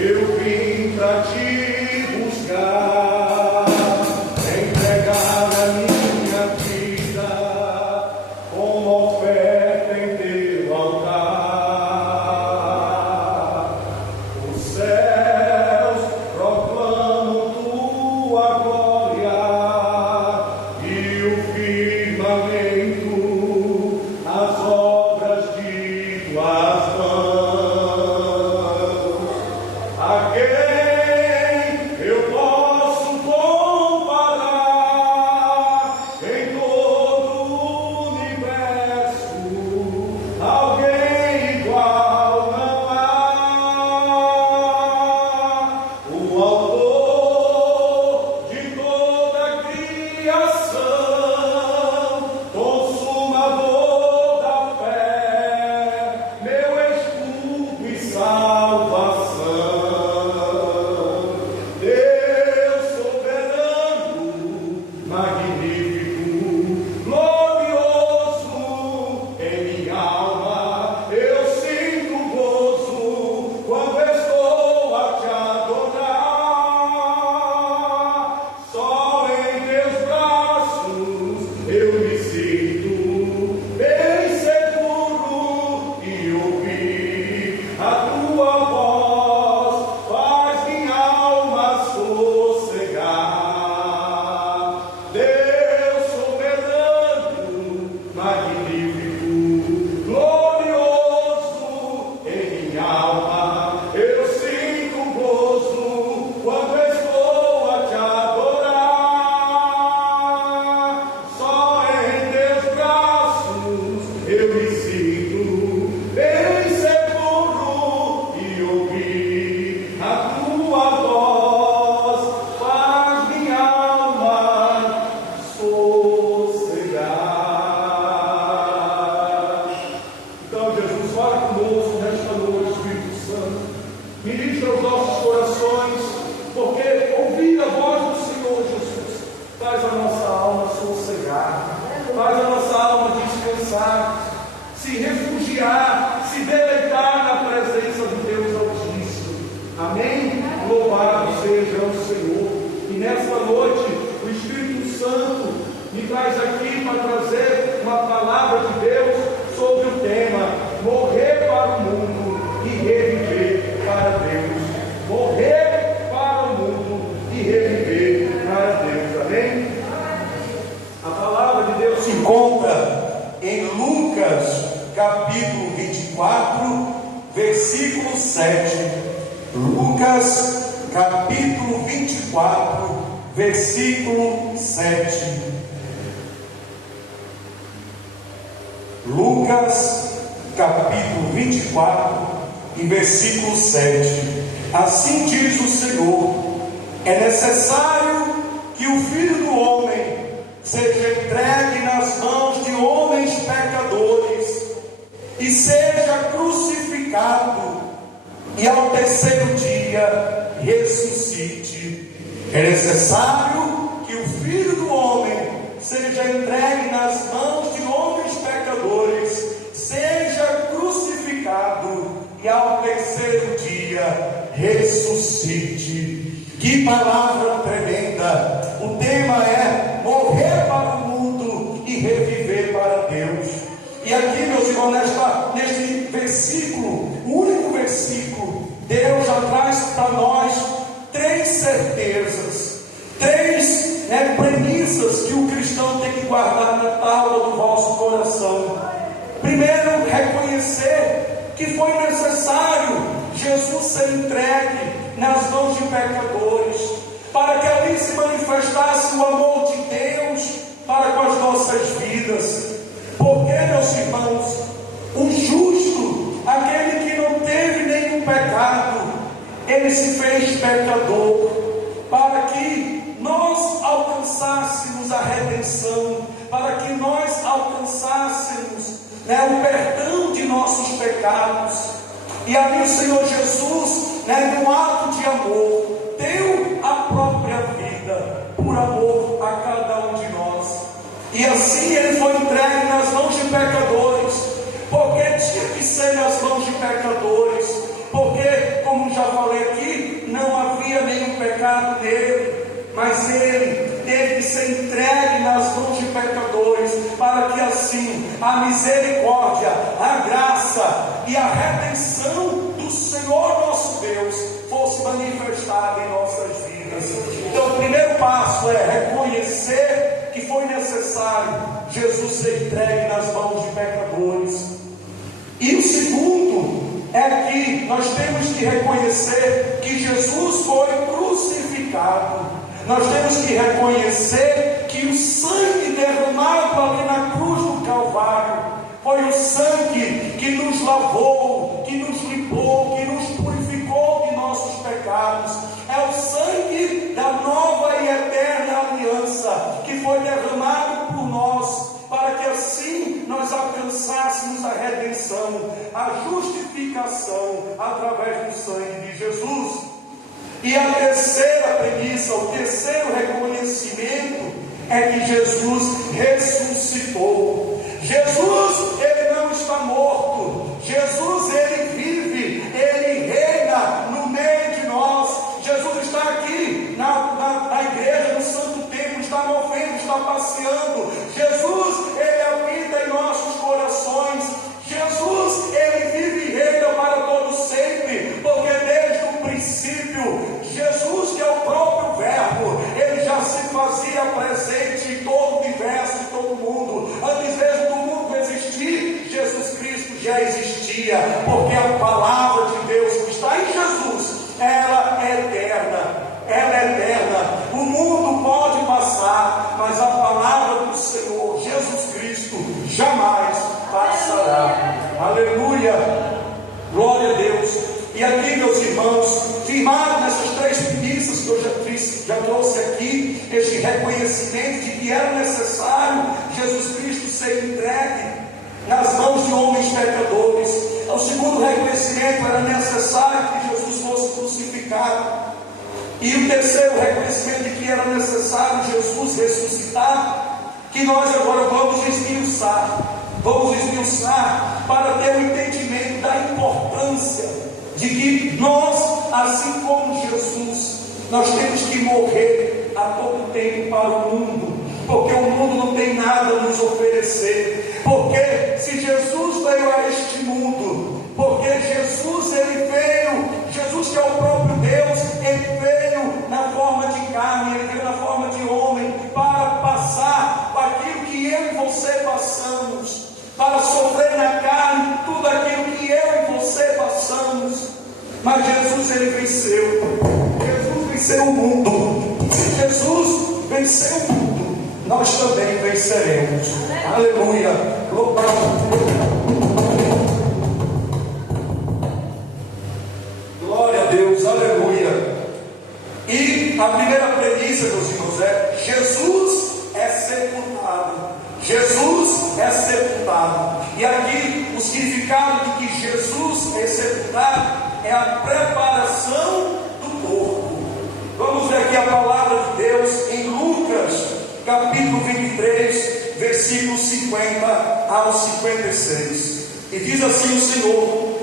Eu vim pra te buscar, entregar a minha vida como oferta em teu altar. Os céus proclamam tua glória e o firmamento as obras de tuas mãos. A quem eu posso comparar em todo o universo? Alguém igual não há. O autor de toda a criação, consumador da fé, meu escudo e salvação. Deus soberano, magnífico, glorioso, em minha alma eu sinto gozo quando estou a te adorar. Só em teus braços eu me sinto bem seguro e ouvir a tua voz faz minha alma sossegar. Deus soberano, magnífico, glorioso, em minha alma eu sinto gozo quando estou a te adorar. Só em teus braços eu me sinto bem seguro e ouvir a tua voz faz minha alma sossegar. Então, Jesus, fala conosco nesta noite, Espírito Santo. Ministra os nossos corações, porque ouvir a voz do Senhor Jesus faz a nossa alma sossegar, faz a nossa alma descansar, se refugiar, se deleitar na presença de Deus Altíssimo. Amém? Louvado seja o Senhor. E nesta noite, o Espírito Santo me traz aqui para trazer uma palavra de Deus sobre o tema morrer para o mundo e reviver para Deus. Morrer para o mundo e reviver para Deus. Amém? A palavra de Deus se encontra em Lucas, capítulo 24, versículo 7. Lucas, capítulo 24, versículo 7. Lucas, capítulo 24, e versículo 7. Assim diz o Senhor: é necessário que o Filho do Homem seja entregue nas mãos de homens pecadores e seja crucificado, e ao terceiro dia ressuscite. É necessário que o Filho do Homem seja entregue nas mãos de homens pecadores, seja crucificado e ao terceiro dia ressuscite. Que palavra tremenda! O tema é morrer para o mundo e reviver para Deus. E aqui, meus irmãos, neste versículo, o único versículo, Deus já traz para nós três certezas, três premissas que o cristão tem que guardar na tábua do vosso coração. Primeiro, reconhecer que foi necessário Jesus ser entregue nas mãos de pecadores, para que ali se manifestasse o amor de Deus para com as nossas vidas. Porque, meus irmãos, o justo, aquele que não teve nenhum pecado, ele se fez pecador, para que nós alcançássemos a redenção, para que nós alcançássemos o perdão de nossos pecados. E ali o Senhor Jesus, num ato de amor, deu a própria vida por amor a cada um de nós. E assim ele foi entregue nas mãos de pecadores, porque tinha que ser nas mãos de pecadores, porque, como já falei aqui, mas ele teve que ser entregue nas mãos de pecadores, para que assim a misericórdia, a graça e a redenção do Senhor nosso Deus fosse manifestada em nossas vidas. Então o primeiro passo é reconhecer que foi necessário Jesus ser entregue nas mãos de pecadores. E o segundo é que nós temos que reconhecer que Jesus foi crucificado. Nós temos que reconhecer que o sangue derramado ali na cruz do Calvário foi o sangue que nos lavou, que nos limpou, que nos purificou de nossos pecados. É o sangue da nova e eterna aliança que foi derramado por nós, para que assim nós alcançássemos a redenção, a justificação através do sangue de Jesus. E a terceira premissa, o terceiro reconhecimento é que Jesus ressuscitou. Jesus, ele não está morto. Jesus, ele vive, ele reina no meio de nós. Jesus está aqui na igreja, no santo templo, está movendo, está passeando. Jesus, ele habita em nossos corações. Jesus, ele vive e reina para todo sempre, porque desde o princípio, Jesus, que é o próprio Verbo, ele já se fazia presente em todo o universo, em todo o mundo. Antes mesmo do mundo existir, Jesus Cristo já existia, porque a palavra de Deus que está em Jesus, ela é eterna. Ela é eterna. O mundo pode passar, mas a palavra do Senhor Jesus Cristo jamais passará. Aleluia, glória a Deus. E aqui, meus irmãos, firmado nessas três premissas que eu já trouxe aqui, este reconhecimento de que era necessário Jesus Cristo ser entregue nas mãos de homens pecadores. O segundo reconhecimento, era necessário que Jesus fosse crucificado. E o terceiro reconhecimento de que era necessário Jesus ressuscitar, que nós agora vamos esmiuçar para ter o entendimento da importância de que nós, assim como Jesus, nós temos que morrer a todo tempo para o mundo, porque o mundo não tem nada a nos oferecer. Porque se Jesus veio a este mundo, porque Jesus, ele veio, Jesus que é o próprio Deus, ele veio na forma de carne, ele veio na forma de homem, para passar aquilo que eu e você passamos, para sofrer na carne tudo aquilo que eu e você passamos. Mas Jesus, ele venceu. Jesus venceu o mundo. Se Jesus venceu o mundo, nós também venceremos. Aleluia. Glória a Deus. Aleluia. E a primeira premissa, meus irmãos, é: Jesus é sepultado. Jesus é sepultado. E aqui o significado de que Jesus é sepultado é a preparação do corpo. Vamos ver aqui a palavra de Deus em Lucas, capítulo 23, versículos 50 ao 56. E diz assim o Senhor: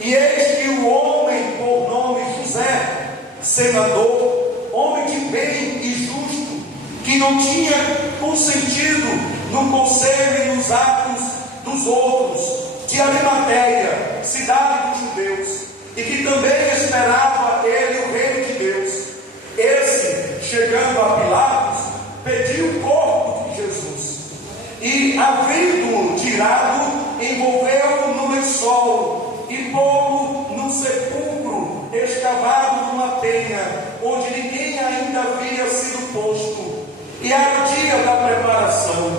e eis que o homem por nome José, senador, homem de bem e justo, que não tinha consentido no conselho e nos atos dos outros, de Arimateia, cidade dos judeus, e que também esperava ele o reino de Deus. Esse, chegando a Pilatos, pediu o corpo de Jesus, e, havendo-o tirado, envolveu-o no lençol e pô-lo num sepulcro escavado numa penha, onde ninguém ainda havia sido posto. E era o dia da preparação,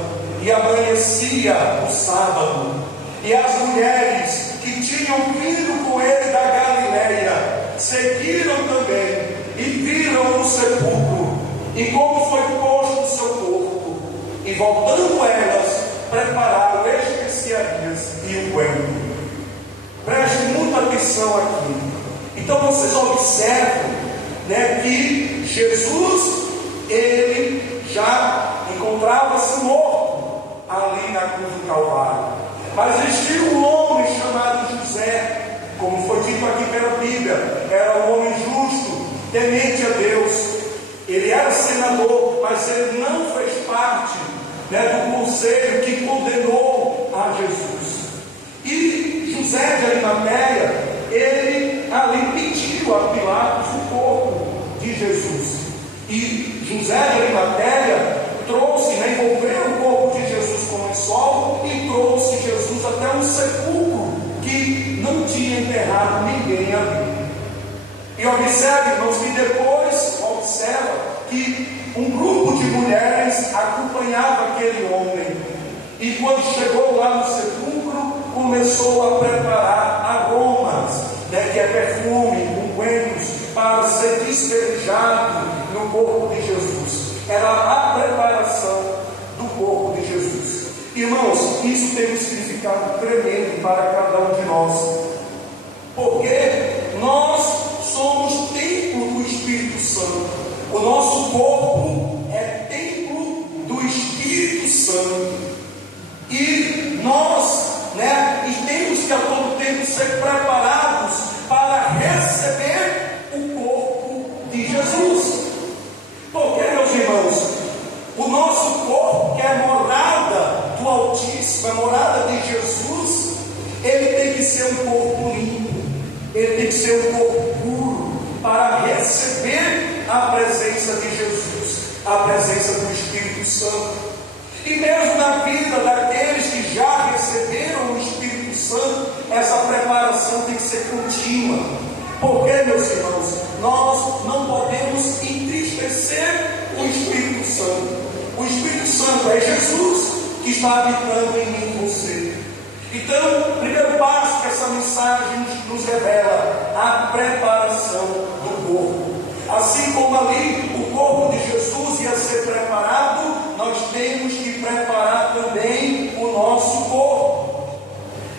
e amanhecia o sábado. E as mulheres que tinham vindo com ele da Galileia seguiram também e viram o sepulcro e como foi posto o seu corpo. E voltando elas, prepararam especiarias e unguento. Preste muita atenção aqui. Então vocês observam, que Jesus, ele já encontrava-se morto ali na cruz do Calvário. Mas existia um homem chamado José, como foi dito aqui pela Bíblia. Era um homem justo, temente a Deus. Ele era senador, mas ele não fez parte, do conselho que condenou a Jesus. E José de Arimateia, ele ali pediu a Pilatos o corpo de Jesus. E José de Arimateia trouxe, envolveu o corpo de Jesus com lençol e trouxe Jesus até um sepulcro que não tinha enterrado ninguém ali. E observe, irmãos, que depois observa que um grupo de mulheres acompanhava aquele homem. E quando chegou lá no sepulcro, começou a preparar aromas, que é perfume, ungüentos, para ser despejado no corpo de Jesus. Era a preparação do corpo de Jesus. Irmãos, isso tem um significado tremendo para cada um de nós, porque nós somos templo do Espírito Santo. O nosso corpo é templo do Espírito Santo. E nós, temos que a todo tempo ser preparados para receber o corpo de Jesus. Porque, meus irmãos, o nosso corpo, que é morada do Altíssimo, a morada de Jesus, ele tem que ser um corpo limpo, ele tem que ser um corpo puro, para receber a presença de Jesus, a presença do Espírito Santo. E mesmo na vida daqueles que já receberam o Espírito Santo, essa preparação tem que ser contínua. Porque, meus irmãos, nós não podemos entristecer o Espírito Santo. O Espírito Santo é Jesus que está habitando em mim e você. Então, o primeiro passo que essa mensagem nos revela, a preparação do corpo. Assim como ali o corpo de Jesus ia ser preparado, nós temos que preparar também o nosso corpo.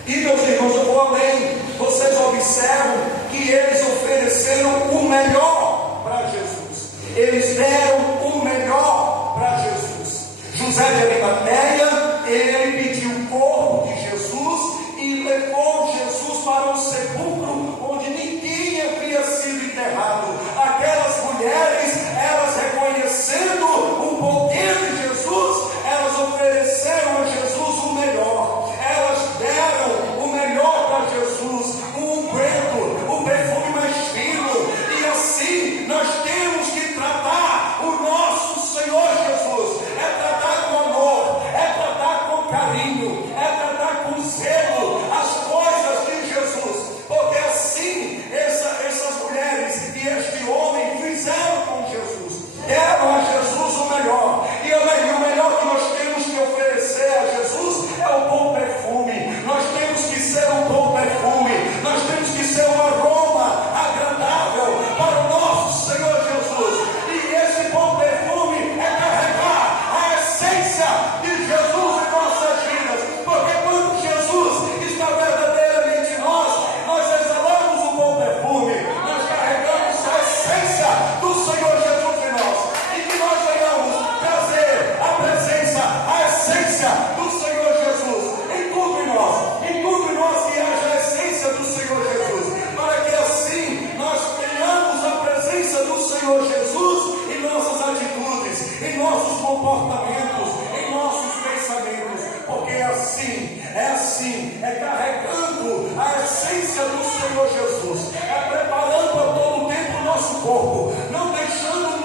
E, meus irmãos, eu vou além. Vocês observam que eles ofereceram o melhor para Jesus. Eles deram o melhor para Jesus. José de Arimateia, ele pediu o corpo de Jesus e levou Jesus para um sepulcro onde ninguém havia sido enterrado. Aquelas mulheres, elas reconhecendo o poder de Jesus, elas ofereceram a Jesus o melhor. Elas deram o melhor para Jesus, o unguento, o perfume mais fino. E assim nós temos que tratar o nosso Senhor Jesus. É tratar com amor, é tratar com carinho, é tratar com zelo as coisas de Jesus. Porque assim essas mulheres e este homem fizeram com Jesus. Deram a Jesus o melhor. E o melhor que nós temos que oferecer a Jesus é o bom perfume. Nós temos que ser um bom perfume. Nós temos que ser um aroma agradável para o nosso Senhor Jesus. E esse bom perfume é carregar a essência de Jesus em nossas vidas. Porque quando Jesus está verdadeiramente em nós, nós exalamos o bom perfume. Nós carregamos a essência do Senhor Jesus em nós. E que nós venhamos trazer a presença, a essência do Senhor Jesus em tudo em nós que haja a essência do Senhor Jesus, para que assim nós tenhamos a presença do Senhor Jesus em nossas atitudes, em nossos comportamentos, em nossos pensamentos, porque é carregando a essência do Senhor Jesus, é preparando a todo tempo o nosso corpo, não deixando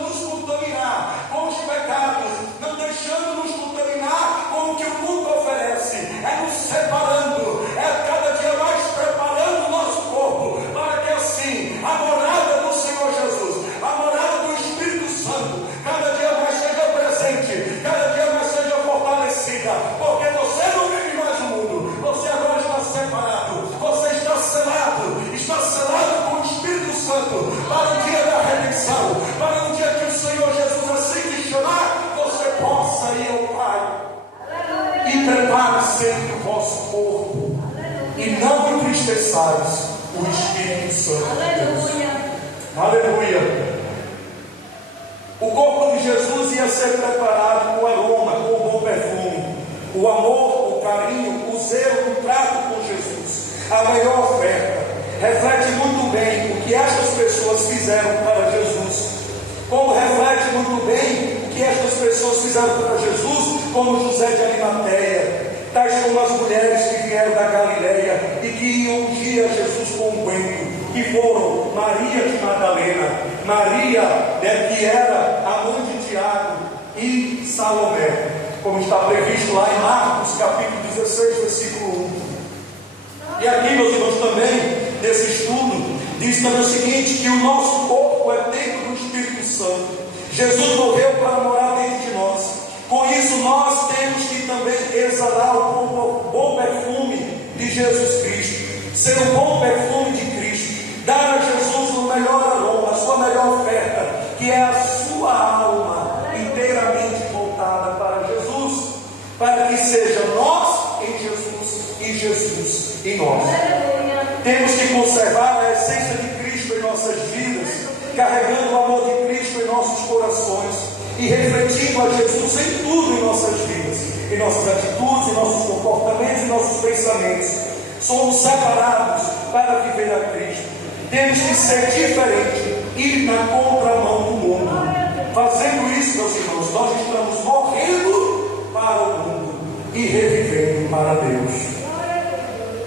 nos contaminar com os pecados, não deixando nos contaminar com o que o mundo oferece, é nos separando, é cada dia mais preparando o nosso corpo, para que assim a morada do Senhor Jesus, a morada do Espírito Santo, cada dia mais seja presente, cada dia mais seja fortalecida, porque você não vive mais no mundo, você agora está separado, você está selado com o Espírito Santo, para o dia da redenção, para o dia que o Senhor Jesus assim te chamar, você possa ir ao Pai. E prepare sempre o vosso corpo, e não entristeçais o Espírito Santo de Deus. Aleluia. O corpo de Jesus ia ser preparado com aroma, com bom perfume, o amor, o carinho, o zelo, o trato com Jesus, a melhor oferta. Reflete muito bem o que essas pessoas fizeram para Jesus. como reflete muito bem o que estas pessoas fizeram para Jesus, como José de Arimateia, tais como as mulheres que vieram da Galileia e que iam ungir a Jesus com unguento, que foram Maria de Madalena, Maria, que era a mãe de Tiago, e Salomé, como está previsto lá em Marcos capítulo 16, versículo 1. E aqui, meus irmãos, também nesse estudo diz também o seguinte, que o nosso corpo é templo do Espírito Santo. Jesus morreu para morar dentro de nós. Com isso nós temos que também exalar o bom perfume de Jesus Cristo, ser um bom perfume de Cristo, dar a Jesus o melhor aroma, a sua melhor oferta, que é a sua alma inteiramente voltada para Jesus, para que seja nós em Jesus e Jesus em nós. Temos que conservar a essência de Cristo em nossas vidas, carregando o amor de Cristo em nossos corações e refletindo a Jesus em tudo em nossas vidas, em nossas atitudes, em nossos comportamentos, em nossos pensamentos. Somos separados para viver a Cristo. Temos que ser diferente, ir na contramão do mundo. Fazendo isso, meus irmãos, nós estamos morrendo para o mundo e revivendo para Deus.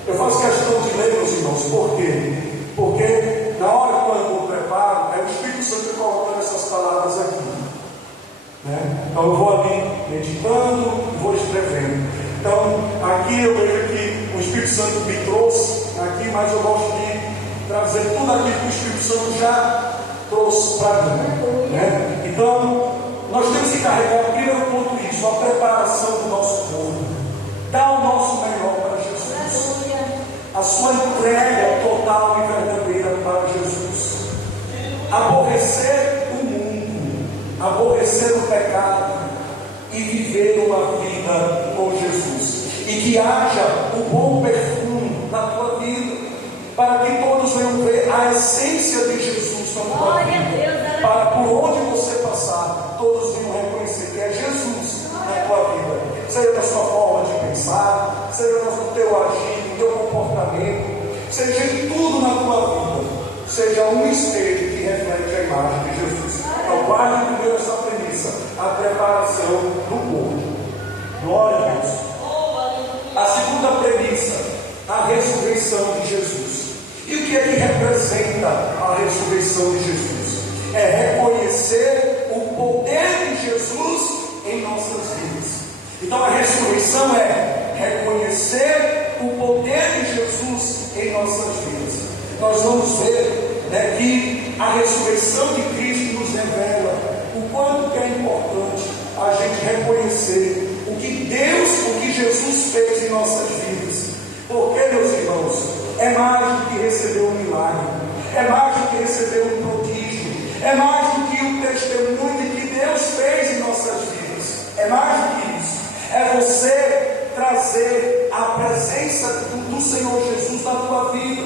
Eu faço questão de ler, meus irmãos, por quê? Porque na hora quando eu preparo, é o Espírito Santo colocando essas palavras aqui, né? Então eu vou ali meditando e vou escrevendo. Então aqui eu vejo que o Espírito Santo me trouxe aqui, mas eu gosto de trazer tudo aquilo que o Espírito Santo já trouxe para mim, né? Então nós temos que carregar primeiro ponto isso, a preparação do nosso corpo, dar o nosso melhor para Jesus, a sua entrega total e verdadeira para Jesus, aborrecer o mundo, aborrecer o pecado e viver uma vida com Jesus, e que haja o bom perfume na tua vida, para que todos venham ver a essência de Jesus na tua vida, para por onde você passar, todos venham reconhecer que é Jesus na tua vida, seja na sua forma de pensar, seja no teu agir, no teu comportamento, seja em tudo na tua vida, seja um espelho que reflete a imagem de Jesus. Então, guarde primeiro essa premissa, a preparação do corpo. Glória a Deus. A segunda premissa, a ressurreição de Jesus. E o que é que representa a ressurreição de Jesus? É reconhecer o poder de Jesus em nossas vidas. Então a ressurreição é reconhecer o poder de Jesus em nossas vidas. Nós vamos ver, né, que a ressurreição de Cristo nos revela o quanto que é importante a gente reconhecer o que Deus, o que Jesus fez em nossas vidas. Porque, meus irmãos, é mais do que receber um milagre, é mais do que receber um prodígio, é mais do que o testemunho de que Deus fez em nossas vidas. É mais do que isso. É você trazer a presença do Senhor Jesus na tua vida.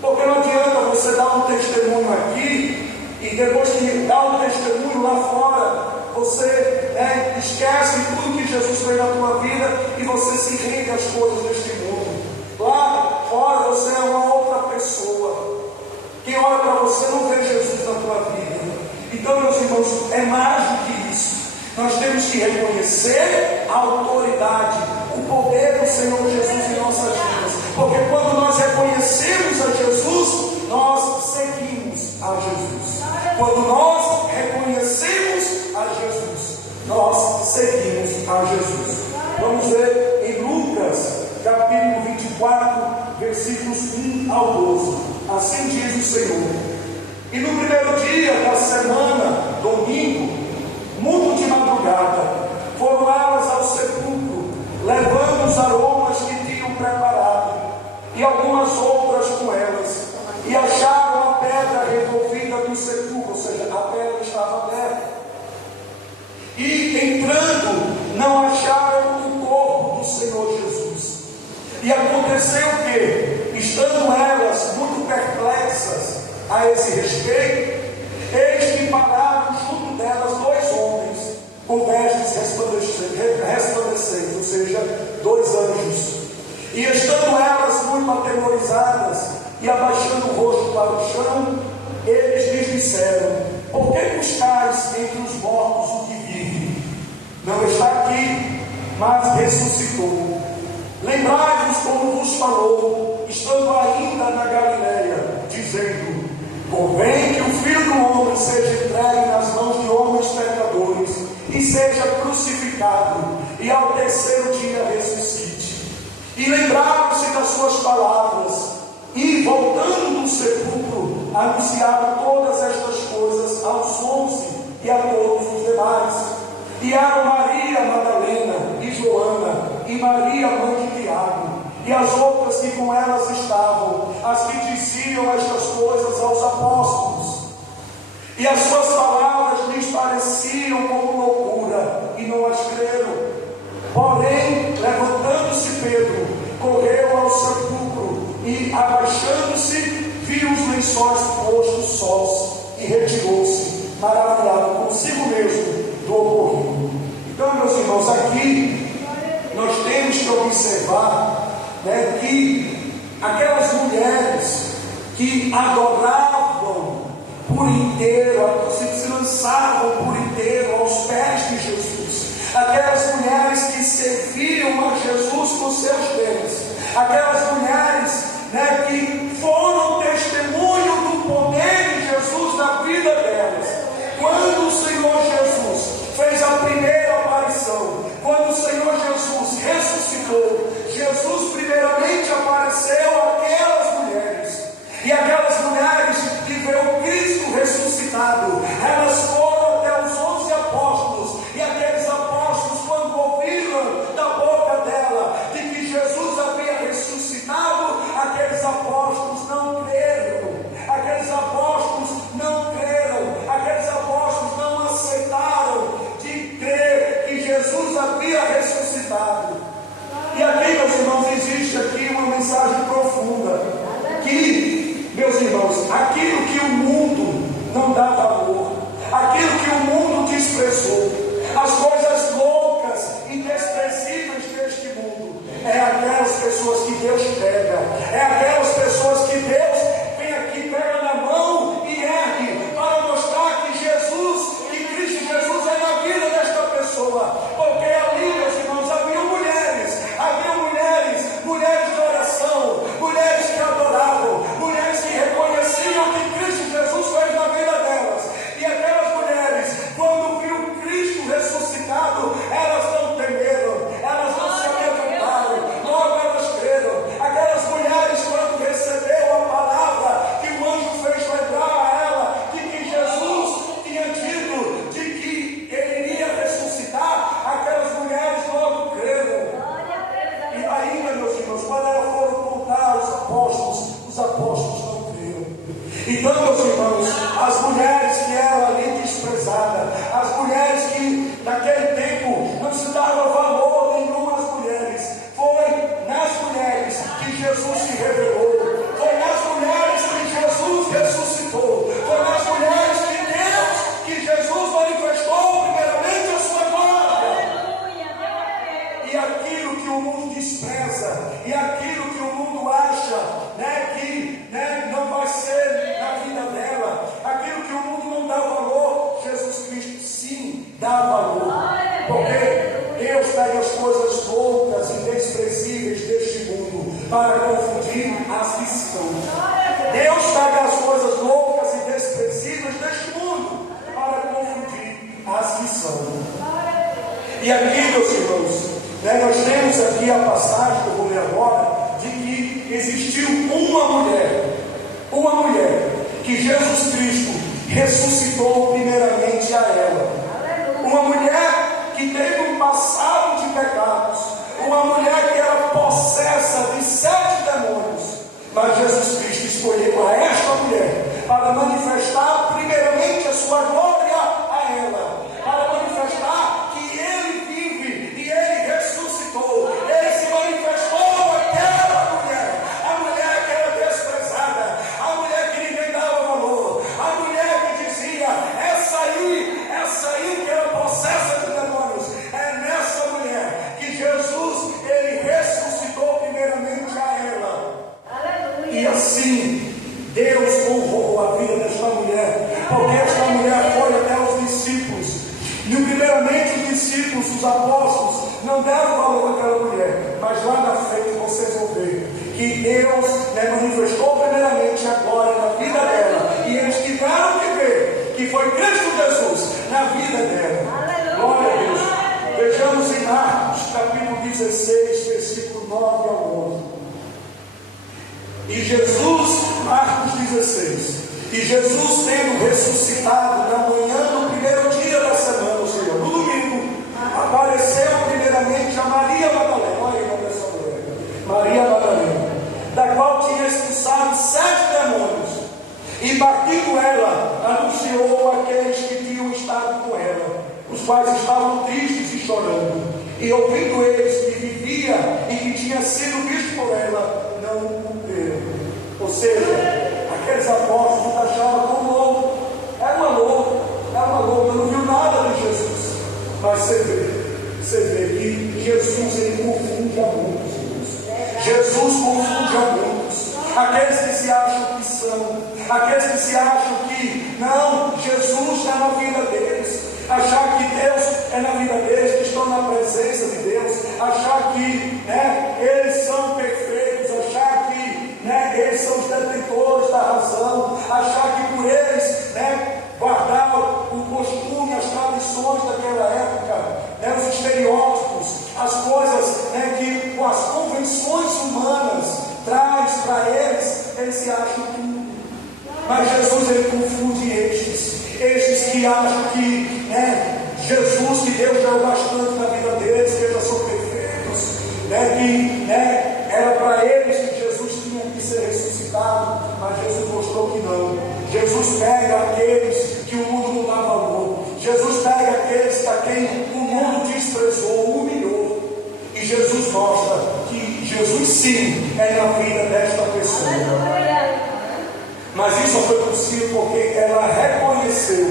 Porque não adianta você dar um testemunho aqui e depois que dar um testemunho lá fora, você esquece de tudo que Jesus fez na tua vida e você se rende às coisas deste mundo. Lá fora você é uma outra pessoa. Quem olha para você não vê Jesus na tua vida. Então, meus irmãos, é mais do que isso. Nós temos que reconhecer a autoridade, o poder do Senhor Jesus em nossas vidas. Porque quando nós reconhecemos a Jesus, nós seguimos a Jesus. Quando nós reconhecemos a Jesus, nós seguimos a Jesus. Vamos ver em Lucas, capítulo 24, versículos 1 ao 12. Assim diz o Senhor: e no primeiro dia da semana, domingo, muito de madrugada, foram elas ao sepulcro, levando os aromas que tinham preparado, e algumas outras com elas, e acharam a pedra removida do sepulcro, ou seja, a pedra estava aberta. E entrando, não acharam o corpo do Senhor Jesus. E aconteceu que, estando elas muito perplexas a esse respeito, eis que pararam junto delas dois homens, com vestes resplandecentes, ou seja, dois anjos. E estando elas muito atemorizadas e abaixando o rosto para o chão, eles lhes disseram: Por que buscais entre os mortos o que vive? Não está aqui, mas ressuscitou. Lembrai-vos como vos falou, estando ainda na Galileia, dizendo: convém que o Filho do Homem seja entregue nas mãos de homens pecadores, e seja crucificado, e ao terceiro dia ressuscite. E lembraram-se das suas palavras, e voltando do sepulcro, anunciaram todas estas coisas aos 11 e a todos os demais. E eram Maria Madalena, e Joana, e Maria, mãe de Tiago, e as outras que com elas estavam, as que diziam estas coisas aos apóstolos. E as suas palavras lhes pareciam como loucura, e não as creram. Porém, levantando-se Pedro, correu ao sepulcro, e abaixando-se, viu os lençóis postos sós, e retirou-se, maravilhado consigo mesmo do ocorrido. Então, meus irmãos, aqui nós temos que observar, que aquelas mulheres que adoravam por inteiro, se lançavam por inteiro aos pés de Jesus, aquelas mulheres que serviam a Jesus com seus bens, aquelas mulheres que foram testemunho do poder de Jesus na vida delas. Quando o Senhor Jesus fez a primeira aparição, quando o Senhor Jesus ressuscitou, Jesus primeiramente apareceu àquelas mulheres, e aquelas mulheres que viram Cristo ressuscitado, elas foram até os 11 apóstolos, e aqueles apóstolos, quando ouviram da boca dela de que Jesus havia ressuscitado, aqueles apóstolos não creram, aqueles apóstolos não creram, aqueles apóstolos não aceitaram de crer que Jesus havia ressuscitado. E aqui, meus irmãos, existe aqui uma mensagem profunda, que, meus irmãos, aquilo que o mundo não dá valor, aquilo que o mundo desprezou, as coisas loucas e desprezíveis deste mundo, é aquelas pessoas que Deus pega, é aquelas pessoas que Deus vem aqui, pega na mão e ergue, para mostrar que Jesus, que Cristo Jesus é na vida desta pessoa, porque ali, meus irmãos, mulheres de oração, mulheres que adoravam, mulheres que reconheciam que Cristo Jesus fez na vida delas. E aquelas mulheres, quando viu Cristo ressuscitado, elas não temeram, elas não se amedrontaram, logo elas creram. Aquelas mulheres, quando recebeu a palavra que o anjo fez lembrar a ela de que Jesus tinha dito de que ele iria ressuscitar, aquelas mulheres logo creram. E ainda, meus irmãos, quando elas foram contar os apóstolos não creram. Então, meus irmãos, as mulheres que eram ali desprezadas, as mulheres que naquele tempo não se dava valor nenhum às mulheres, foi nas mulheres que Jesus se revelou, foi nas mulheres que Jesus ressuscitou, foi nas mulheres que Jesus manifestou primeiramente a sua glória. E aquilo que o mundo despreza, e aquilo que o mundo acha que não vai ser na vida dela, aquilo que o mundo não dá valor, Jesus Cristo sim dá valor, porque Deus pega as coisas loucas e desprezíveis deste mundo para confundir as que são. Deus pega as coisas loucas e desprezíveis deste mundo para confundir as que são. E aqui, meus irmãos, nós temos aqui a passagem que eu vou ler agora, de que existiu uma mulher que Jesus Cristo ressuscitou primeiramente a ela. Uma mulher que teve um passado de pecados, uma mulher que era possessa de 7 demônios, mas Jesus Cristo escolheu a esta mulher para manifestar primeiramente a sua glória a ela, para manifestar que ele vive e ele ressuscitou. Ele se manifestou àquela mulher, a mulher que era desprezada, a mulher que ninguém dava valor, a mulher que dizia: essa aí que era possessa de demônios. É nessa mulher que Jesus, ele ressuscitou primeiramente a ela. Aleluia. E assim Deus honrou a vida desta mulher, porque esta mulher Primeiramente, os discípulos, os apóstolos, não deram valor àquela mulher, mas lá na frente vocês vão ver que Deus manifestou primeiramente a glória na vida dela, e eles tiveram que ver que foi Cristo Jesus na vida dela. Glória a Deus. Vejamos em Marcos, capítulo 16, versículo 9 ao 11. E Jesus, Marcos 16, e Jesus, tendo ressuscitado na manhã do primeiro dia da semana, ou seja, no domingo, apareceu primeiramente a Maria Madalena. Olha aí dessa mulher, Maria Madalena, da qual tinha expulsado 7 demônios, e partindo ela, anunciou àqueles que tinham estado com ela, os quais estavam tristes e chorando. E ouvindo eles que vivia e que tinha sido visto por ela, não o creram. Ou seja, aqueles apóstolos achavam como louco, era uma louca, não viu nada de Jesus. Mas você vê que Jesus, ele confunde a muitos. Jesus confunde a muitos. Aqueles que se acham que são, aqueles que se acham que não, Jesus está na vida deles, achar que Deus é na vida deles, que estão na presença de Deus, achar que eles são perfeitos, achar que eles são os detentores da razão, achar que por eles guardar o costume, as tradições daquela época, os estereótipos, as coisas que com as convenções humanas traz para eles se acham tudo. Mas Jesus, ele confunde estes que acham que Jesus, que Deus deu bastante na vida deles, que eles já são perfeitos, que era para eles que Jesus tinha que ser ressuscitado, mas Jesus mostrou que não. Jesus pega aqueles que o mundo não dá valor, Jesus pega aqueles a quem o mundo desprezou, humilhou, e Jesus mostra que Jesus sim é na vida desta pessoa. Mas isso só foi possível porque ela reconheceu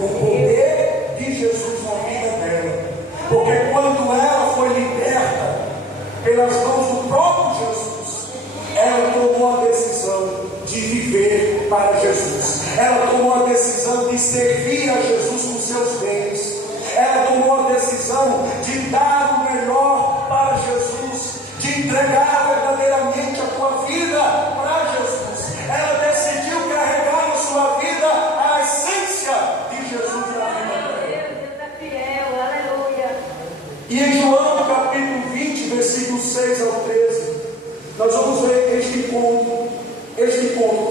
o poder de Jesus na vida dela. Porque quando ela foi liberta pelas mãos do próprio Jesus, ela tomou a decisão de viver para Jesus. Ela tomou a decisão de servir a Jesus com seus bens. Ela tomou a decisão de dar o melhor para Jesus, de entregar verdadeiramente a tua vida para Jesus. Ela decidiu carregar na sua vida a essência de Jesus na vida dela. Deus é fiel, aleluia. E em João capítulo 20, versículos 6 ao 13, nós vamos ver este encontro,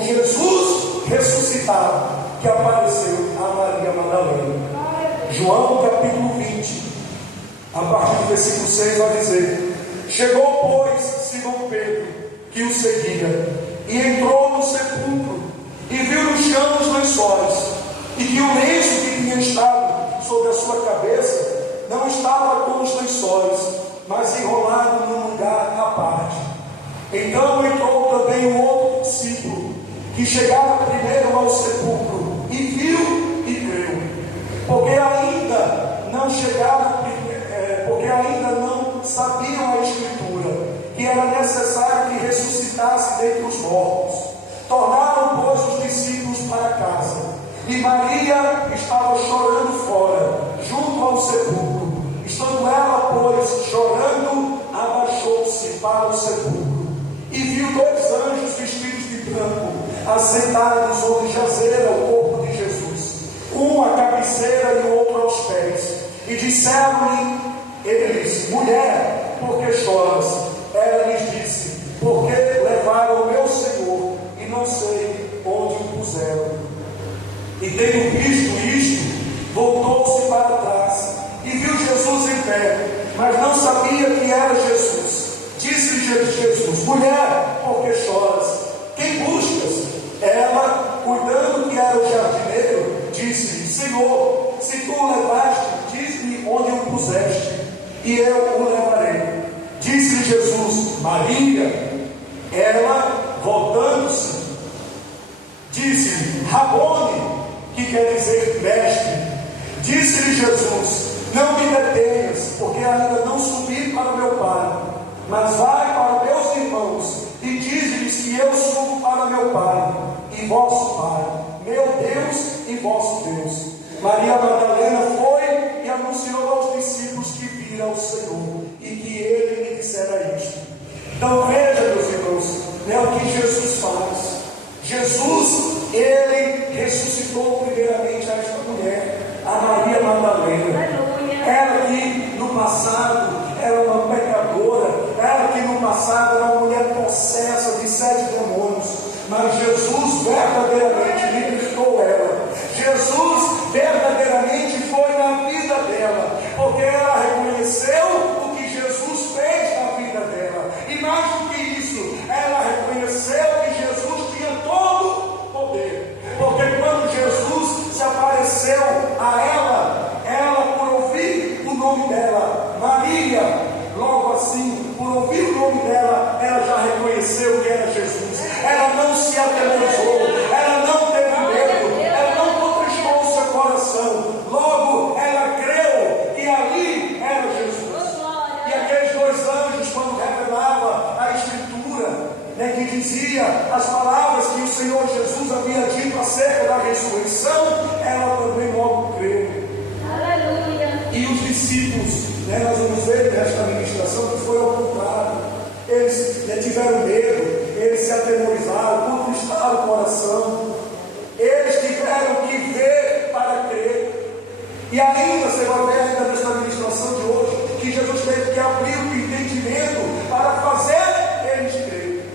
Jesus ressuscitado, que apareceu a Maria Madalena. João capítulo 20, a partir do versículo 6 vai dizer: chegou, pois, Simão Pedro, que o seguia, e entrou no sepulcro, e viu no chão os lençóis, e que o lenço que tinha estado sobre a sua cabeça não estava com os lençóis, mas enrolado num lugar à parte. Então entrou também um outro discípulo, que chegava primeiro ao sepulcro, e viu e creu, porque ainda não sabiam a Escritura, que era necessário que ressuscitasse dentre os mortos. Tornaram, pois, os discípulos para casa, e Maria estava chorando fora, junto ao sepulcro. Estando ela, pois, chorando, abaixou-se para o sepulcro, e viu 2 anjos vestidos de branco, assentados onde jazera o corpo de Jesus, um à cabeceira e o outro aos pés. E disseram-lhe eles: mulher, por que choras? Ela lhes disse: porque levaram o meu Senhor, e não sei onde o puseram. E tendo visto isto, voltou-se para trás, e viu Jesus em pé, mas não sabia que era Jesus. Disse-lhe Jesus: mulher, por que choras? Quem buscas? Ela, cuidando que era o jardineiro, disse-lhe: Senhor, se tu o levaste, diz-me onde o puseste, e eu o levarei. Disse-lhe Jesus: Maria. Ela, voltando-se, disse-lhe: Rabone, que quer dizer mestre. Disse-lhe Jesus: não me detenhas, porque ainda não subi para meu Pai, mas vai para meus irmãos e dize-lhes que eu subo para meu Pai e vosso Pai, meu Deus e vosso Deus. Maria Madalena foi e anunciou que Jesus faz. Jesus, ele ressuscitou primeiramente a esta mulher, a Maria Madalena. Ela que no passado era uma pecadora, ela que no passado era uma mulher possessa de 7 demônios, mas Jesus verdadeiramente libertou ela. Jesus verdadeiramente foi na vida dela, porque ela reconheceu o que Jesus fez na vida dela, e mais do que isso, ela reconheceu que Jesus tinha todo o poder, porque quando Jesus se apareceu a ela por ouvir o nome dela, Maria, logo assim, por ouvir o nome dela, ela já reconheceu que era Jesus. Ela não se atemorizou, ela não teve medo, ela não contristou o seu coração. Logo, ela creu que ali era Jesus. E aqueles 2 anjos, quando revelava a Escritura, que dizia as palavras que o Senhor Jesus havia dito acerca da ressurreição, ela também logo creu. Aleluia. E os discípulos, nós vamos ver nesta ministração que foi ao contrário. Eles tiveram medo, eles se atemorizaram, contristaram o coração. Eles tiveram que ver para crer. E ainda, você vai ver ainda nesta ministração de hoje, que Jesus teve que abrir o entendimento para fazer eles crer.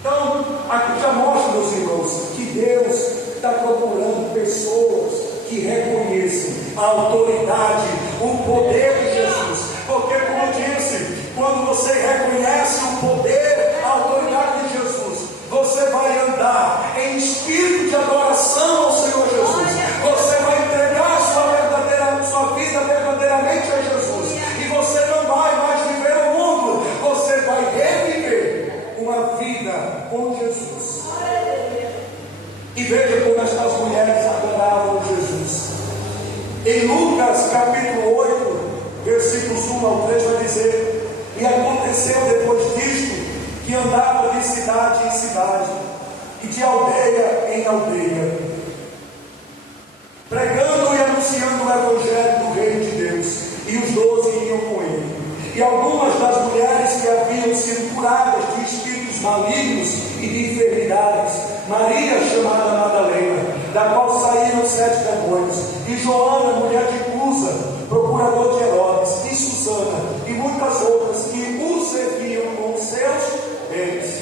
Então, aqui já mostra, meus irmãos, que Deus está procurando pessoas que reconheçam a autoridade, o poder de Jesus. Porque, como eu disse, quando você reconhece o poder, a autoridade de Jesus, você vai andar em espírito de adoração ao Senhor Jesus. Você vai entregar sua vida verdadeiramente a Jesus. E você não vai mais viver o mundo, você vai reviver uma vida com Jesus. E veja como estas mulheres adoravam Jesus. Em Lucas capítulo 8, versículos 1 ao 3 vai dizer: e aconteceu depois disto, que andava de cidade em cidade, e de aldeia em aldeia, pregando e anunciando o evangelho do reino de Deus, e os 12 iam com ele. E algumas das mulheres que haviam sido curadas de espíritos malignos e de enfermidades, Maria, chamada Madalena, da qual saíram 7 demônios, e Joana, mulher de Cusa, procurador de Herodes, e Susana, e muitas outras que o serviam com seus bens.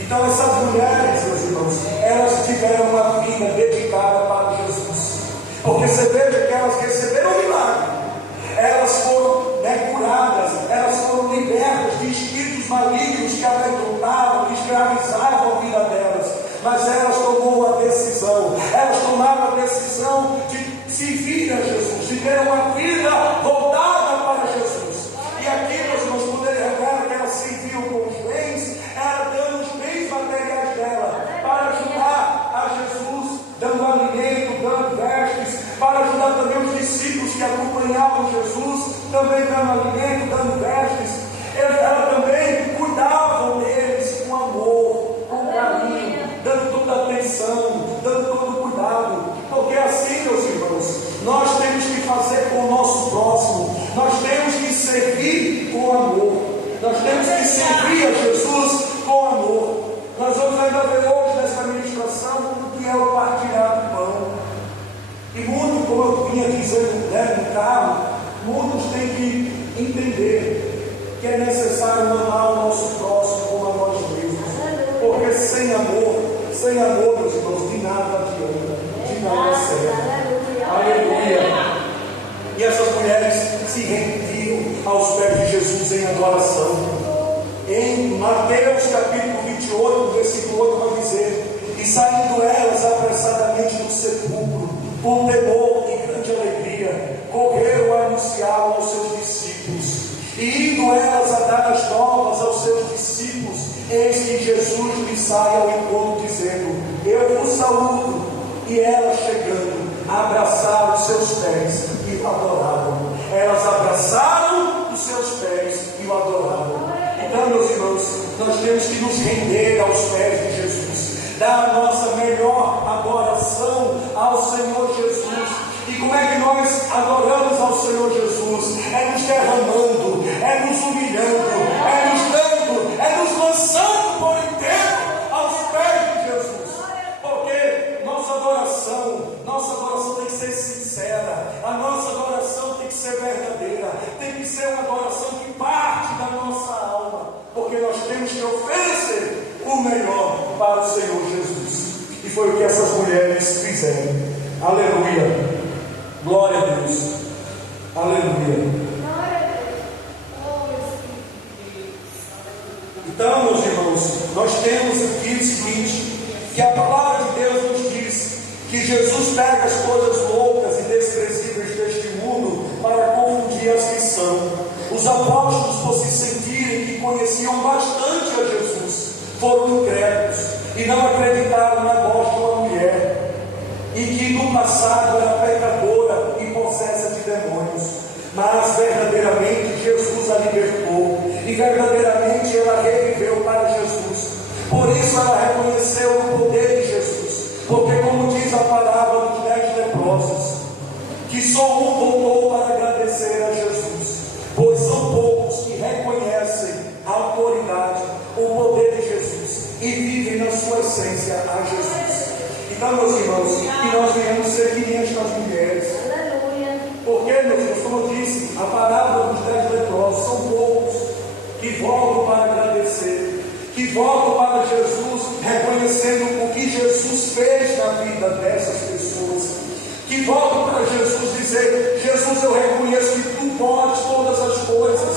Então essas mulheres, meus irmãos, elas tiveram uma vida dedicada para Jesus, porque você veja que elas receberam um milagre, elas foram curadas, elas foram libertas de espíritos malignos que amedrontavam, que escravizavam a vida delas, mas elas tomaram a decisão, elas tomaram a decisão de seguir a Jesus, de ter uma vida voltada para Jesus. E aqui nós vamos poder revelar que elas serviam com os bens, ela dando os bens materiais dela para ajudar a Jesus, dando alimento, dando vestes, para ajudar também os discípulos que acompanhavam Jesus, também dando alimento, dando vestes. Ela também cuidavam deles com amor, com carinho, dando toda a atenção, dando todo o cuidado. Porque assim, meus irmãos, nós temos que fazer com o nosso próximo, nós temos que servir com amor, nós temos que servir a Jesus com amor. Nós vamos ainda ver hoje nessa ministração o que é o partilhar do pão. E muito, como eu vinha dizendo no carro, muitos têm que entender que é necessário amar o nosso próximo como a nós mesmos. Porque sem amor, meus irmãos, de nada adianta, de nada serve. Aleluia. E essas mulheres se rendiam aos pés de Jesus em adoração. Em Mateus capítulo 28, versículo 8 vai dizer: e saindo elas apressadamente do sepulcro, com temor e grande alegria, correram a anunciar aos seus discípulos. E indo elas a dar as novas aos seus discípulos, eis que Jesus lhes sai ao encontro, dizendo: eu vos saúdo. E elas, chegando, abraçaram os seus pés e o adoravam. Elas abraçaram os seus pés e o adoravam. Então, meus irmãos, nós temos que nos render aos pés de Jesus, dar a nossa melhor adoração ao Senhor Jesus. E como é que nós adoramos ao Senhor Jesus? É nos derramando, é nos humilhando, é nos dando, é nos lançando por inteiro nossa adoração tem que ser sincera, a nossa adoração tem que ser verdadeira, tem que ser uma adoração que parte da nossa alma, porque nós temos que oferecer o melhor para o Senhor Jesus. E foi o que essas mulheres fizeram. Aleluia, glória a Deus, aleluia. Então, meus irmãos, nós temos aqui o seguinte, que a palavra de Deus nos diz que Jesus pega as coisas loucas e desprezíveis deste mundo para confundir as que são. Os apóstolos, por se sentirem que conheciam bastante a Jesus, foram incrédulos e não acreditaram na voz de uma mulher, e que no passado era pecadora e possessa de demônios. Mas verdadeiramente Jesus a libertou, e verdadeiramente ela reviveu para Jesus. Por isso ela reconheceu o poder de Jesus, porque como diz a parábola dos 10 leprosos, que só um voltou para agradecer a Jesus, pois são poucos que reconhecem a autoridade, o poder de Jesus e vivem na sua essência a Jesus. Então, meus irmãos, que nós venhamos ser que nem estas mulheres. Porque, meus irmãos, como eu disse, a parábola dos 10 leprosos, são poucos que voltam para agradecer, que voltam para Jesus, reconhecendo o que Jesus fez na vida dessas pessoas, que voltam para Jesus dizer: Jesus, eu reconheço que tu podes todas as coisas,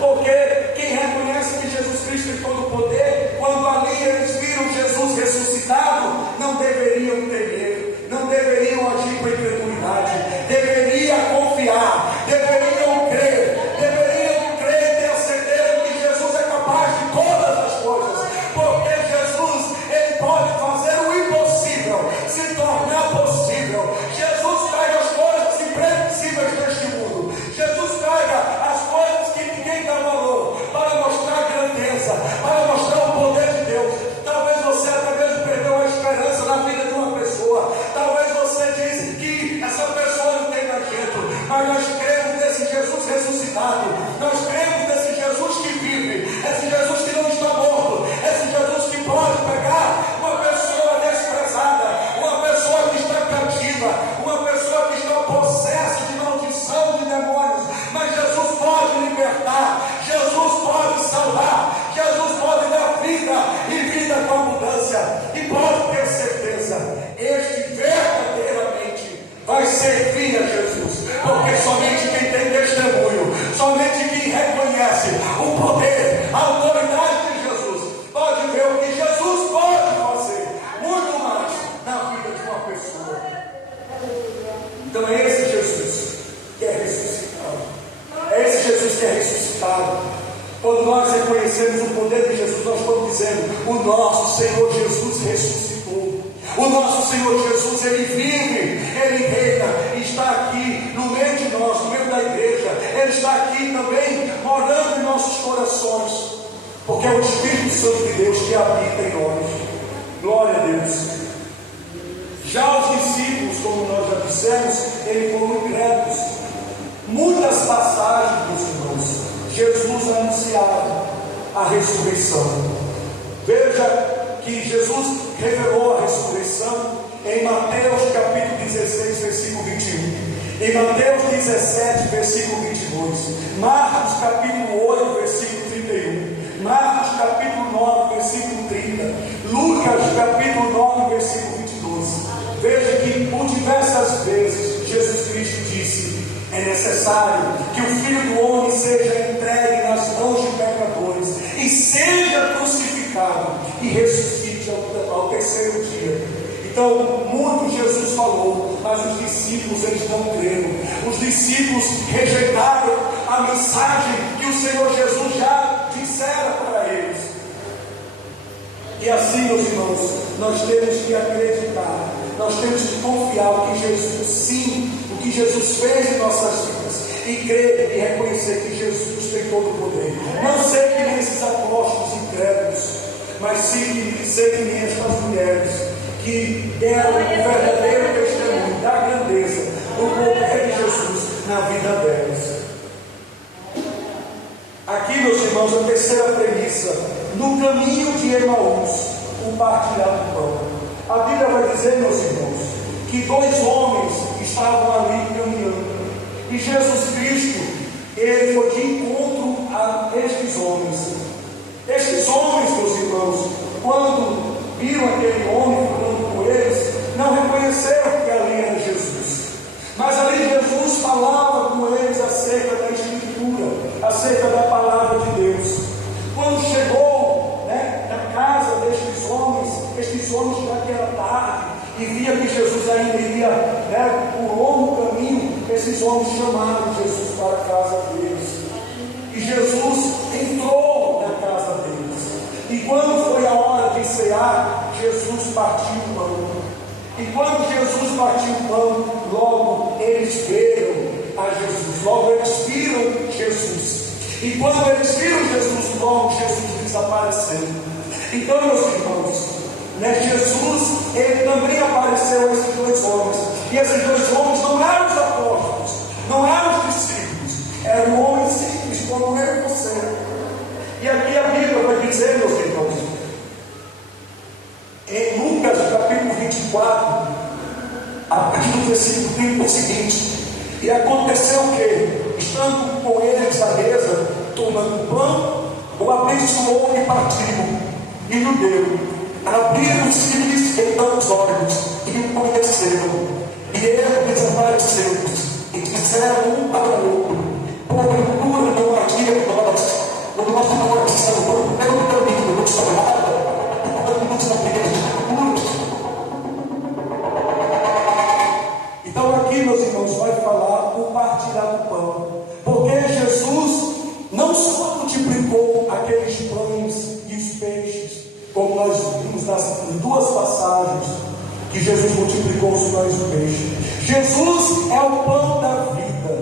porque quem reconhece que Jesus Cristo tem todo o poder, quando ali eles viram Jesus ressuscitado, não deveriam temer, não deveriam agir com incredulidade, deveriam confiar, deveriam crer e ter a certeza que Jesus é capaz de todas as coisas, porque Jesus, Ele pode fazer o impossível se tornar possível. Jesus pega as coisas imprevisíveis deste mundo, Jesus pega as coisas que ninguém dá valor, para mostrar grandeza, para mostrar o poder de Deus. Talvez você até mesmo perdeu a esperança na vida de uma pessoa, talvez você disse que essa pessoa não tem mais jeito, mas nós cremos nesse Jesus ressuscitado, nós cremos nesse Jesus que vive, esse Jesus que não está morto, esse Jesus que pode pegar uma pessoa desprezada, uma pessoa que está cativa, uma pessoa que está possessa de maldição, de demônios, mas Jesus pode libertar, Jesus pode salvar, Jesus pode dar vida e vida com abundância. E pode ter certeza, este verdadeiramente vai servir a Jesus, porque somente quem tem testemunho, somente quem reconhece o poder, a autoridade de Jesus, pode ver o que Jesus pode fazer, muito mais na vida de uma pessoa. Então é esse Jesus que é ressuscitado, é esse Jesus que é ressuscitado. Quando nós reconhecemos o poder de Jesus, nós estamos dizendo: o nosso Senhor Jesus ressuscitou, o nosso Senhor Jesus, Ele vive, Ele reina, está aqui no meio de nós, no meio da igreja, Ele está aqui também morando em nossos corações, porque é o Espírito Santo de Deus que habita em nós. Glória a Deus. Já os discípulos, como nós já dissemos, eles foram incrédulos. Muitas passagens, meus irmãos, Jesus anunciava a ressurreição. Veja que Jesus revelou a ressurreição em Mateus capítulo 16, versículo 21, em Mateus 17, versículo 22, Marcos capítulo 8, versículo 31, Marcos capítulo 9, versículo 30, Lucas capítulo 9, versículo 22. Veja que por diversas vezes Jesus Cristo disse: é necessário que o Filho do Homem seja entregue nas mãos de pecadores e seja crucificado e ressuscite ao terceiro dia. Então, muito Jesus falou, mas os discípulos, eles não creram. Os discípulos rejeitaram a mensagem que o Senhor Jesus já dissera para eles. E assim, meus irmãos, nós temos que acreditar, nós temos que confiar o que Jesus, sim, o que Jesus fez em nossas vidas, e crer e reconhecer que Jesus tem todo o poder. Não ser que nem esses apóstolos incrédulos, mas sim ser que nem estas mulheres que deram o verdadeiro testemunho da grandeza do poder de Jesus na vida delas. Aqui, meus irmãos, a terceira premissa: no caminho de Emaús, o partilhar do pão. A Bíblia vai dizer, meus irmãos, que dois homens estavam ali caminhando. E Jesus Cristo, ele foi de encontro a estes homens. Estes homens, meus irmãos, quando viram aquele homem falando com eles, não reconheceram que ali era Jesus. Mas ali Jesus falava com eles acerca da Escritura, acerca da palavra de Deus. Quando chegou na casa destes homens já que era tarde, e via que Jesus ainda iria por longo caminho, esses homens chamaram Jesus para a casa deles. E Jesus entrou na casa deles. E quando foi a hora de cear, Jesus partiu o pão. E quando Jesus partiu o pão, logo eles viram a Jesus, logo eles viram Jesus. E quando eles viram Jesus, logo Jesus desapareceu. Então, meus irmãos, Jesus, ele também apareceu a esses dois homens. E esses dois homens não eram os apóstolos, não eram os discípulos, eram homens simples como eu e você. E aqui a Bíblia vai dizer, meus irmãos, em Lucas capítulo 24, a partir do versículo 30, o seguinte: e aconteceu o que? Estando com eles à mesa, tomando pão, o abençoou e partiu, e lhe deu. Abriram-se-lhes então os olhos e o conheceram, e ele desapareceu, e disseram um para o outro: porventura não havia em nós, o nosso coração, pelo caminho nos falava, quando nos abrimos. Então aqui, meus irmãos, vai falar o partilhar do pão, porque Jesus não só multiplicou aqueles pães e os peixes, como nós vimos nas duas passagens, que Jesus multiplicou os pães e o peixe. Jesus é o pão da vida.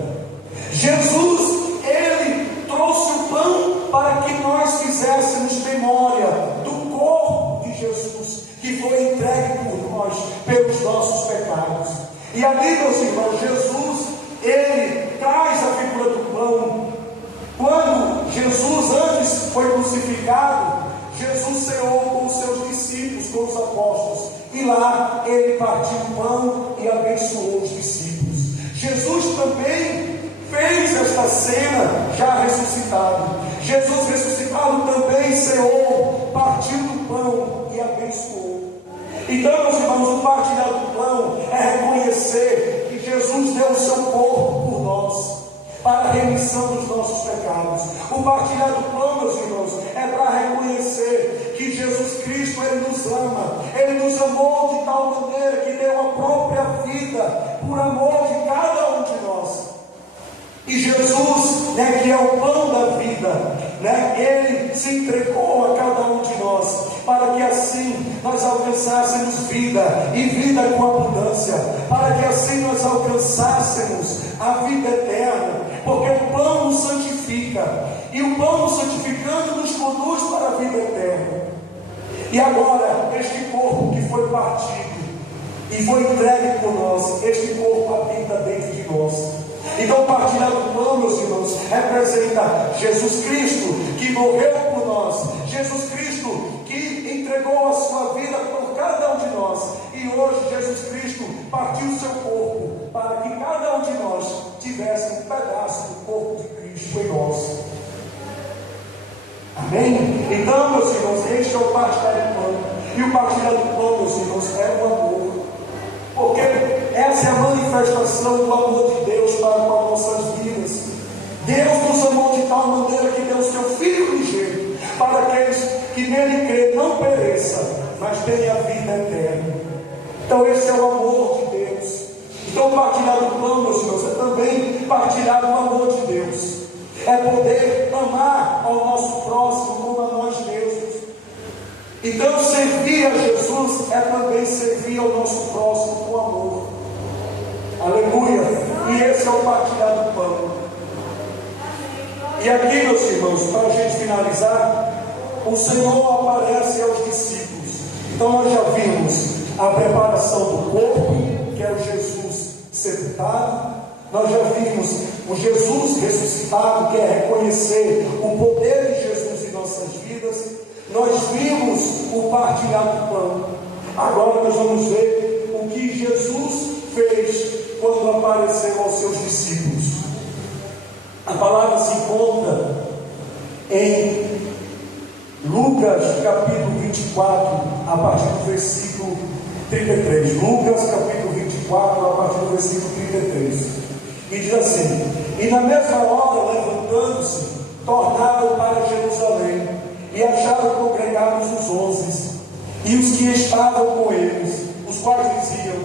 Jesus, ele trouxe o pão para que nós fizéssemos memória do corpo de Jesus, que foi entregue por nós, pelos nossos pecados. E ali, meus irmãos, Jesus, ele traz a figura do pão. Quando Jesus antes foi crucificado, Jesus ceou com os seus discípulos, com os apóstolos, e lá ele partiu o pão e abençoou os discípulos. Jesus também fez esta cena já ressuscitado. Jesus ressuscitado também ceou, partiu do pão e abençoou. Então, meus irmãos, o partilhar do pão é reconhecer que Jesus deu o seu corpo por nós, para a remissão dos nossos pecados. O partilhar do pão, meus irmãos, é para reconhecer que Jesus Cristo, ele nos ama. Ele nos amou de tal maneira que deu a própria vida por amor de cada um de nós. E Jesus, que é o pão da vida, ele se entregou a cada um de nós, para que assim nós alcançássemos vida, e vida com abundância, para que assim nós alcançássemos a vida eterna, porque o pão nos santifica, e o pão nos santificando nos conduz para a vida eterna. E agora, este corpo que foi partido e foi entregue por nós, este corpo habita dentro de nós. Então, partilhar do pão, meus irmãos, representa Jesus Cristo, que morreu por nós, Jesus Cristo, que entregou a sua vida por cada um de nós, e hoje Jesus Cristo partiu o seu corpo, para que cada um de nós tivesse um pedaço do corpo de Cristo em nós. Amém? Então, meus irmãos, este é o partilhar do pão. E o partilhar do pão, meus irmãos, é o amor. Porque essa é a manifestação do amor de Deus para com as nossas vidas. Deus nos amou de tal maneira que deu o seu Filho unigênito, para aqueles que nele crêem não pereçam, mas tenham a vida eterna. Então esse é o amor de Deus. Então partilhar do pão, meus irmãos, é também partilhar do amor de Deus. É poder amar ao nosso próximo como a nós mesmos. Então servir a Jesus é também servir ao nosso próximo com amor. Aleluia! E esse é o partilhar do pão. E aqui, meus irmãos, para a gente finalizar, o Senhor aparece aos discípulos. Então nós já vimos a preparação do corpo, que é o Jesus sepultado. Nós já vimos o Jesus ressuscitado, que é reconhecer o poder de Jesus em nossas vidas. Nós vimos o partilhar do pão. Agora nós vamos ver o que Jesus discípulos. A palavra se encontra em Lucas capítulo 24, a partir do versículo 33. Lucas capítulo 24, a partir do versículo 33. E diz assim: e na mesma hora, levantando-se, tornaram para Jerusalém, e acharam congregados os 11, e os que estavam com eles, os quais diziam: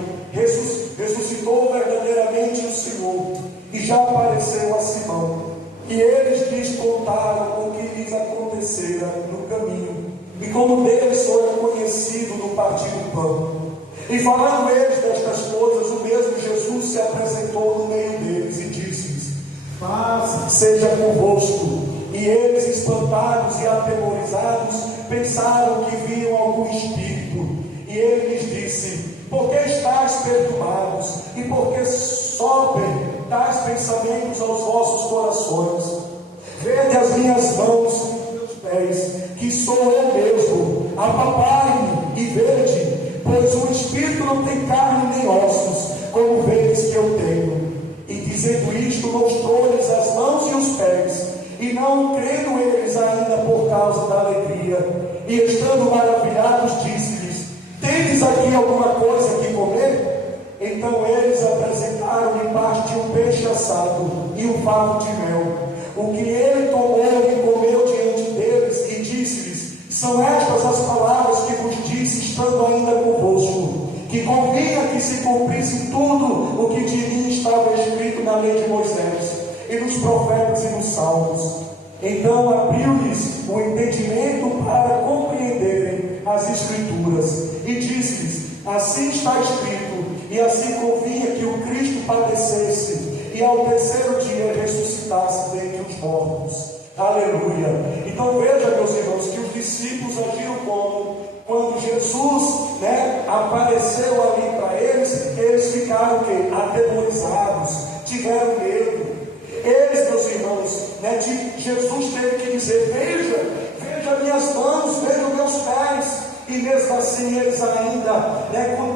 ressuscitou verdadeiramente o Senhor, e já apareceu a Simão. E eles lhes contaram o que lhes acontecera no caminho, e como deles fora conhecido no partir do pão. E falando eles destas coisas, o mesmo Jesus se apresentou no meio deles e disse-lhes: paz seja convosco. E eles, espantados e atemorizados, pensaram que viam algum espírito. E ele lhes disse: por que estáis perturbados? E por que sobem tais pensamentos aos vossos corações? Vede as minhas mãos e meus pés, que sou eu mesmo. Apalpai-me e vede, pois o espírito não tem carne nem ossos, como vedes que eu tenho. E dizendo isto, mostrou-lhes as mãos e os pés. E não crendo eles ainda por causa da alegria, e estando maravilhados, disse-lhes: tendes aqui alguma coisa que comer? Então eles apresentaram-lhe parte de um peixe assado e um favo de mel, o que ele tomou e comeu diante deles, e disse-lhes: são estas as palavras que vos disse estando ainda convosco, que convinha que se cumprisse tudo o que de mim estava escrito na lei de Moisés, e nos profetas e nos salmos. Então abriu-lhes o entendimento para compreenderem as Escrituras, e disse-lhes: assim está escrito, e assim convinha que o Cristo padecesse, e ao terceiro dia ressuscitasse dentre os mortos. Aleluia! Então veja, meus irmãos, que os discípulos agiram como? Quando Jesus apareceu ali para eles ficaram atemorizados, tiveram medo. Eles, meus irmãos, Jesus teve que dizer: veja minhas mãos, veja meus pés. E mesmo assim eles ainda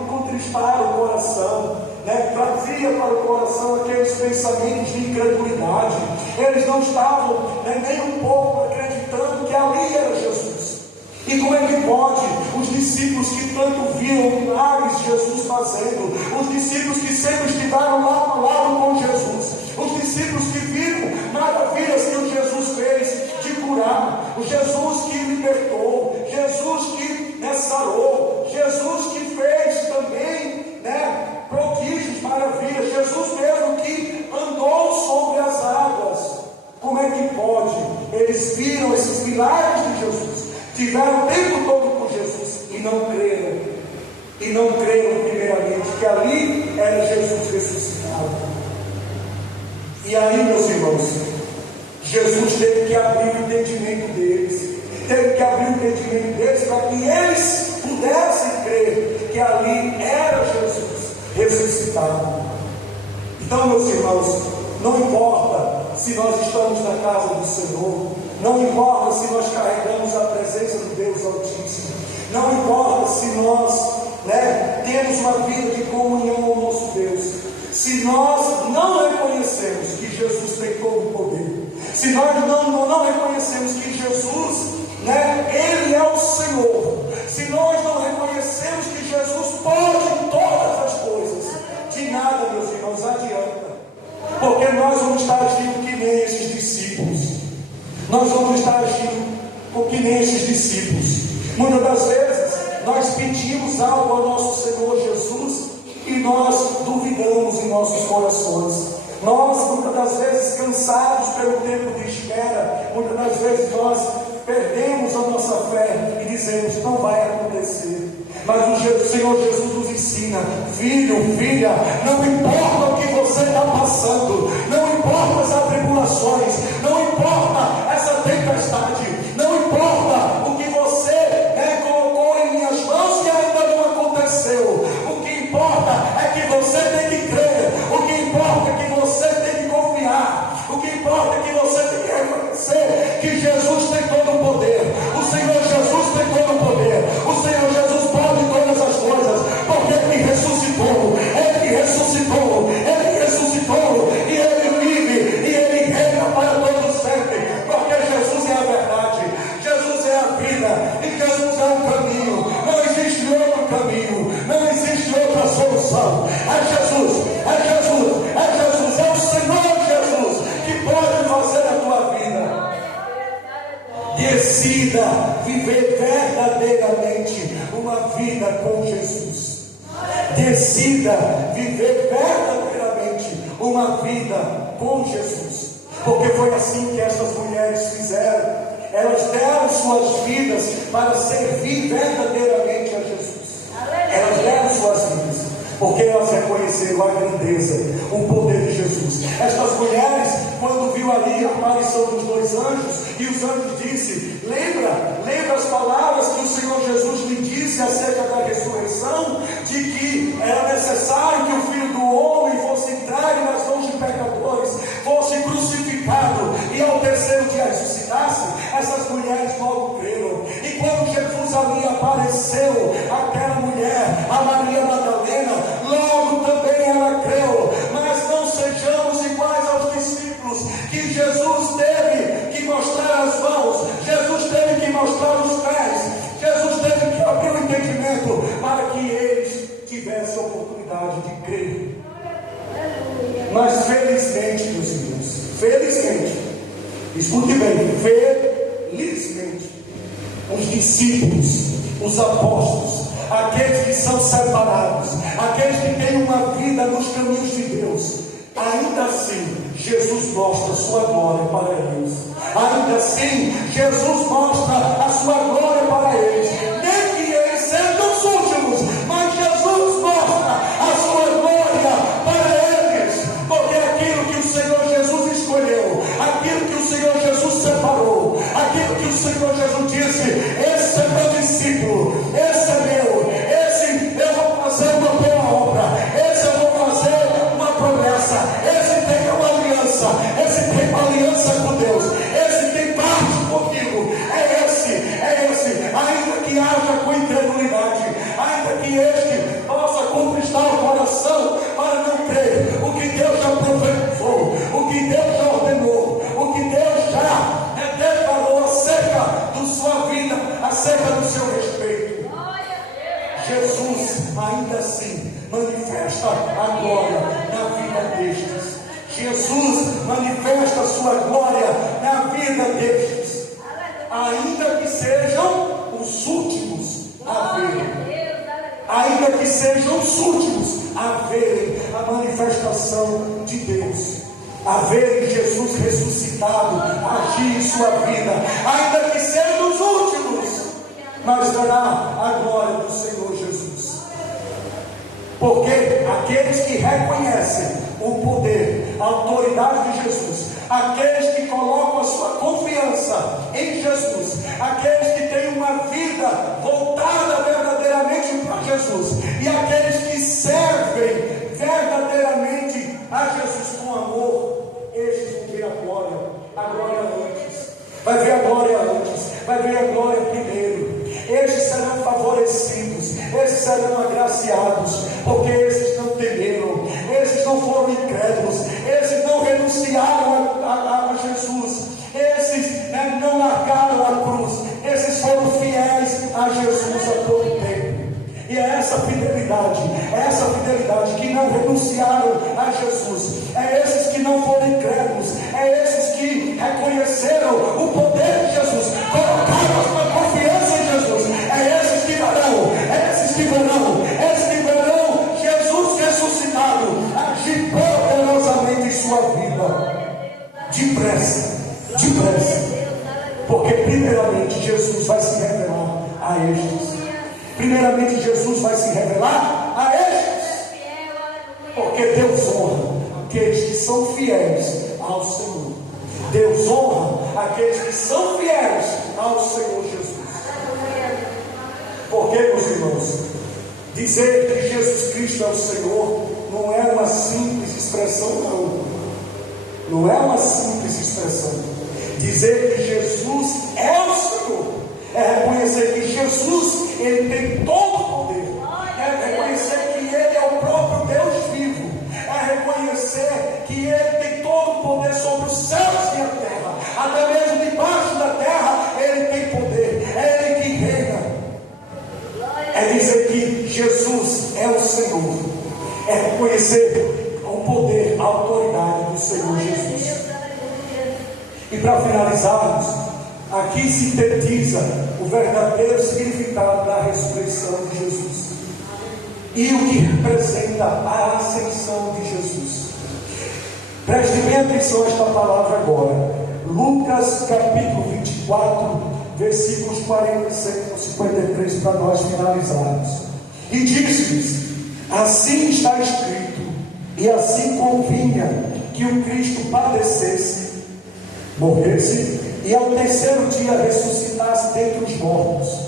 contristaram o coração, trazia para o coração aqueles pensamentos de incredulidade. Eles não estavam nem um pouco acreditando que ali era Jesus. E como é que pode os discípulos que tanto viram milagres de Jesus fazendo, os discípulos que sempre estiveram lado a lado com Jesus, os discípulos que viram maravilhas que o Jesus fez de curar, o Jesus que libertou, Jesus que sarou, Jesus que fez também prodígios, maravilhas, Jesus mesmo que andou sobre as águas. Como é que pode? Eles viram esses milagres de Jesus, tiveram o tempo todo com Jesus e não creram primeiramente que ali era Jesus ressuscitado. E aí, meus irmãos, Jesus teve que abrir o entendimento deles, para que eles pudessem crer que ali era Jesus ressuscitado. Então, meus irmãos, não importa se nós estamos na casa do Senhor, não importa se nós carregamos a presença do Deus Altíssimo, não importa se nós temos uma vida de comunhão com o nosso Deus, se nós não reconhecemos que Jesus tem todo o poder, se nós não reconhecemos que Jesus, Ele é o Senhor, se nós não reconhecemos que Jesus pode todas as coisas, de nada, meus irmãos, adianta, porque nós vamos estar agindo que nem esses discípulos. Nós vamos estar agindo que nem esses discípulos. Muitas das vezes nós pedimos algo ao nosso Senhor Jesus e nós duvidamos em nossos corações. Nós, muitas das vezes, cansados pelo tempo de espera, muitas das vezes nós perdemos a nossa fé e dizemos: não vai acontecer. Mas o Senhor Jesus nos ensina: filho, filha, não importa o que você está passando, não importa as atribulações, não importa essa tempestade, não importa o que você colocou em minhas mãos que ainda não aconteceu. O que importa é que você tem que crer, o que importa é que você tem que confiar, o que importa é que você tem que reconhecer que Jesus tem todo o poder, o Senhor Jesus tem todo o poder, o Senhor Jesus pode todas as coisas, porque Ele ressuscitou, Ele ressuscitou, Ele ressuscitou, e Ele Decida viver verdadeiramente uma vida com Jesus. Decida viver verdadeiramente uma vida com Jesus. Porque foi assim que essas mulheres fizeram. Elas deram suas vidas para servir verdadeiramente a Jesus. Elas deram suas vidas porque elas reconheceram a grandeza, o poder de Jesus. Estas mulheres, quando viu ali a aparição dos dois anjos, e os anjos disseram: lembra as palavras que o Senhor Jesus lhe disse acerca da ressurreição, de que era necessário que o Filho do Homem fosse entregue nas mãos de pecadores, fosse crucificado e ao terceiro dia ressuscitasse. Essas mulheres logo creram. E quando Jesus ali apareceu, aquela mulher, a Maria Madalena, logo também ela creu. Mas não sejamos iguais aos discípulos, que Jesus teve que mostrar as mãos, Jesus teve que mostrar os pés, Jesus teve que abrir o entendimento para que eles tivessem a oportunidade de crer. Mas felizmente, meus irmãos, felizmente, escute bem, felizmente, os discípulos, os apóstolos, aqueles que são separados, aqueles que têm uma vida nos caminhos de Deus, ainda assim Jesus mostra a sua glória para eles. Ainda assim Jesus mostra a sua glória para eles. Nem que eles sejam os últimos, mas Jesus mostra a sua glória para eles. Porque aquilo que o Senhor Jesus escolheu, aquilo que o Senhor Jesus separou, aquilo que o Senhor Jesus disse: esse é meu discípulo, esse é meu, esse eu vou fazer uma boa obra, esse eu vou fazer uma promessa, esse tem uma aliança, esse tem uma aliança com Deus, esse tem parte comigo, é esse, ainda que haja com incredulidade, ainda que este possa conquistar o coração para não crer, o que Deus já profetizou, o que Deus já ordenou, o que Deus já declarou acerca da sua vida, acerca do seu respeito. Jesus ainda assim manifesta a glória na vida destes. Jesus manifesta a sua glória na vida destes, ainda que sejam os últimos a verem, ainda que sejam os últimos a verem a manifestação de Deus, a verem Jesus ressuscitado agir em sua vida, ainda que sejam os últimos, mas verá a glória do Senhor Jesus. Porque aqueles que reconhecem o poder, a autoridade de Jesus, aqueles que colocam a sua confiança em Jesus, aqueles que têm uma vida voltada verdadeiramente para Jesus, e aqueles que servem verdadeiramente a Jesus com amor, estes vão ver a glória antes, vai ver a glória antes, vai ver a glória primeiro. Estes serão favorecidos, esses serão agraciados, porque esses não temeram, esses não foram incrédulos, esses não renunciaram a Jesus, esses não largaram a cruz, esses foram fiéis a Jesus a todo tempo. E é essa fidelidade que não renunciaram a Jesus, é esses que não foram incrédulos, é esses que reconheceram o poder de Jesus, colocaram a sua confiança em Jesus, é esses que verão Jesus ressuscitado agir poderosamente em sua vida, depressa, porque primeiramente Jesus vai se revelar a estes. Primeiramente Jesus vai se revelar a estes, porque Deus honra aqueles que são fiéis ao Senhor. Deus honra aqueles que são fiéis ao Senhor Jesus. Porque, meus irmãos, dizer que Jesus Cristo é o Senhor não é uma simples expressão, não é uma simples expressão. Dizer que Jesus é o Senhor é reconhecer que Jesus, Ele tem todo o poder, é reconhecer que Ele é o próprio Deus vivo, é reconhecer que Ele tem todo o poder sobre os céus e a terra, até mesmo debaixo da terra Ele tem poder, é Ele que reina. É dizer que Jesus é o Senhor, é reconhecer o poder, a autoridade do Senhor Jesus. E para finalizarmos, aqui sintetiza o verdadeiro significado da ressurreição de Jesus e o que representa a ascensão de Jesus. Preste bem atenção a esta palavra agora. Lucas capítulo 24, versículos 46 a 53, para nós finalizarmos. E disse-lhes: assim está escrito, e assim convinha que o Cristo padecesse, morresse, e ao terceiro dia ressuscitasse dentre os mortos,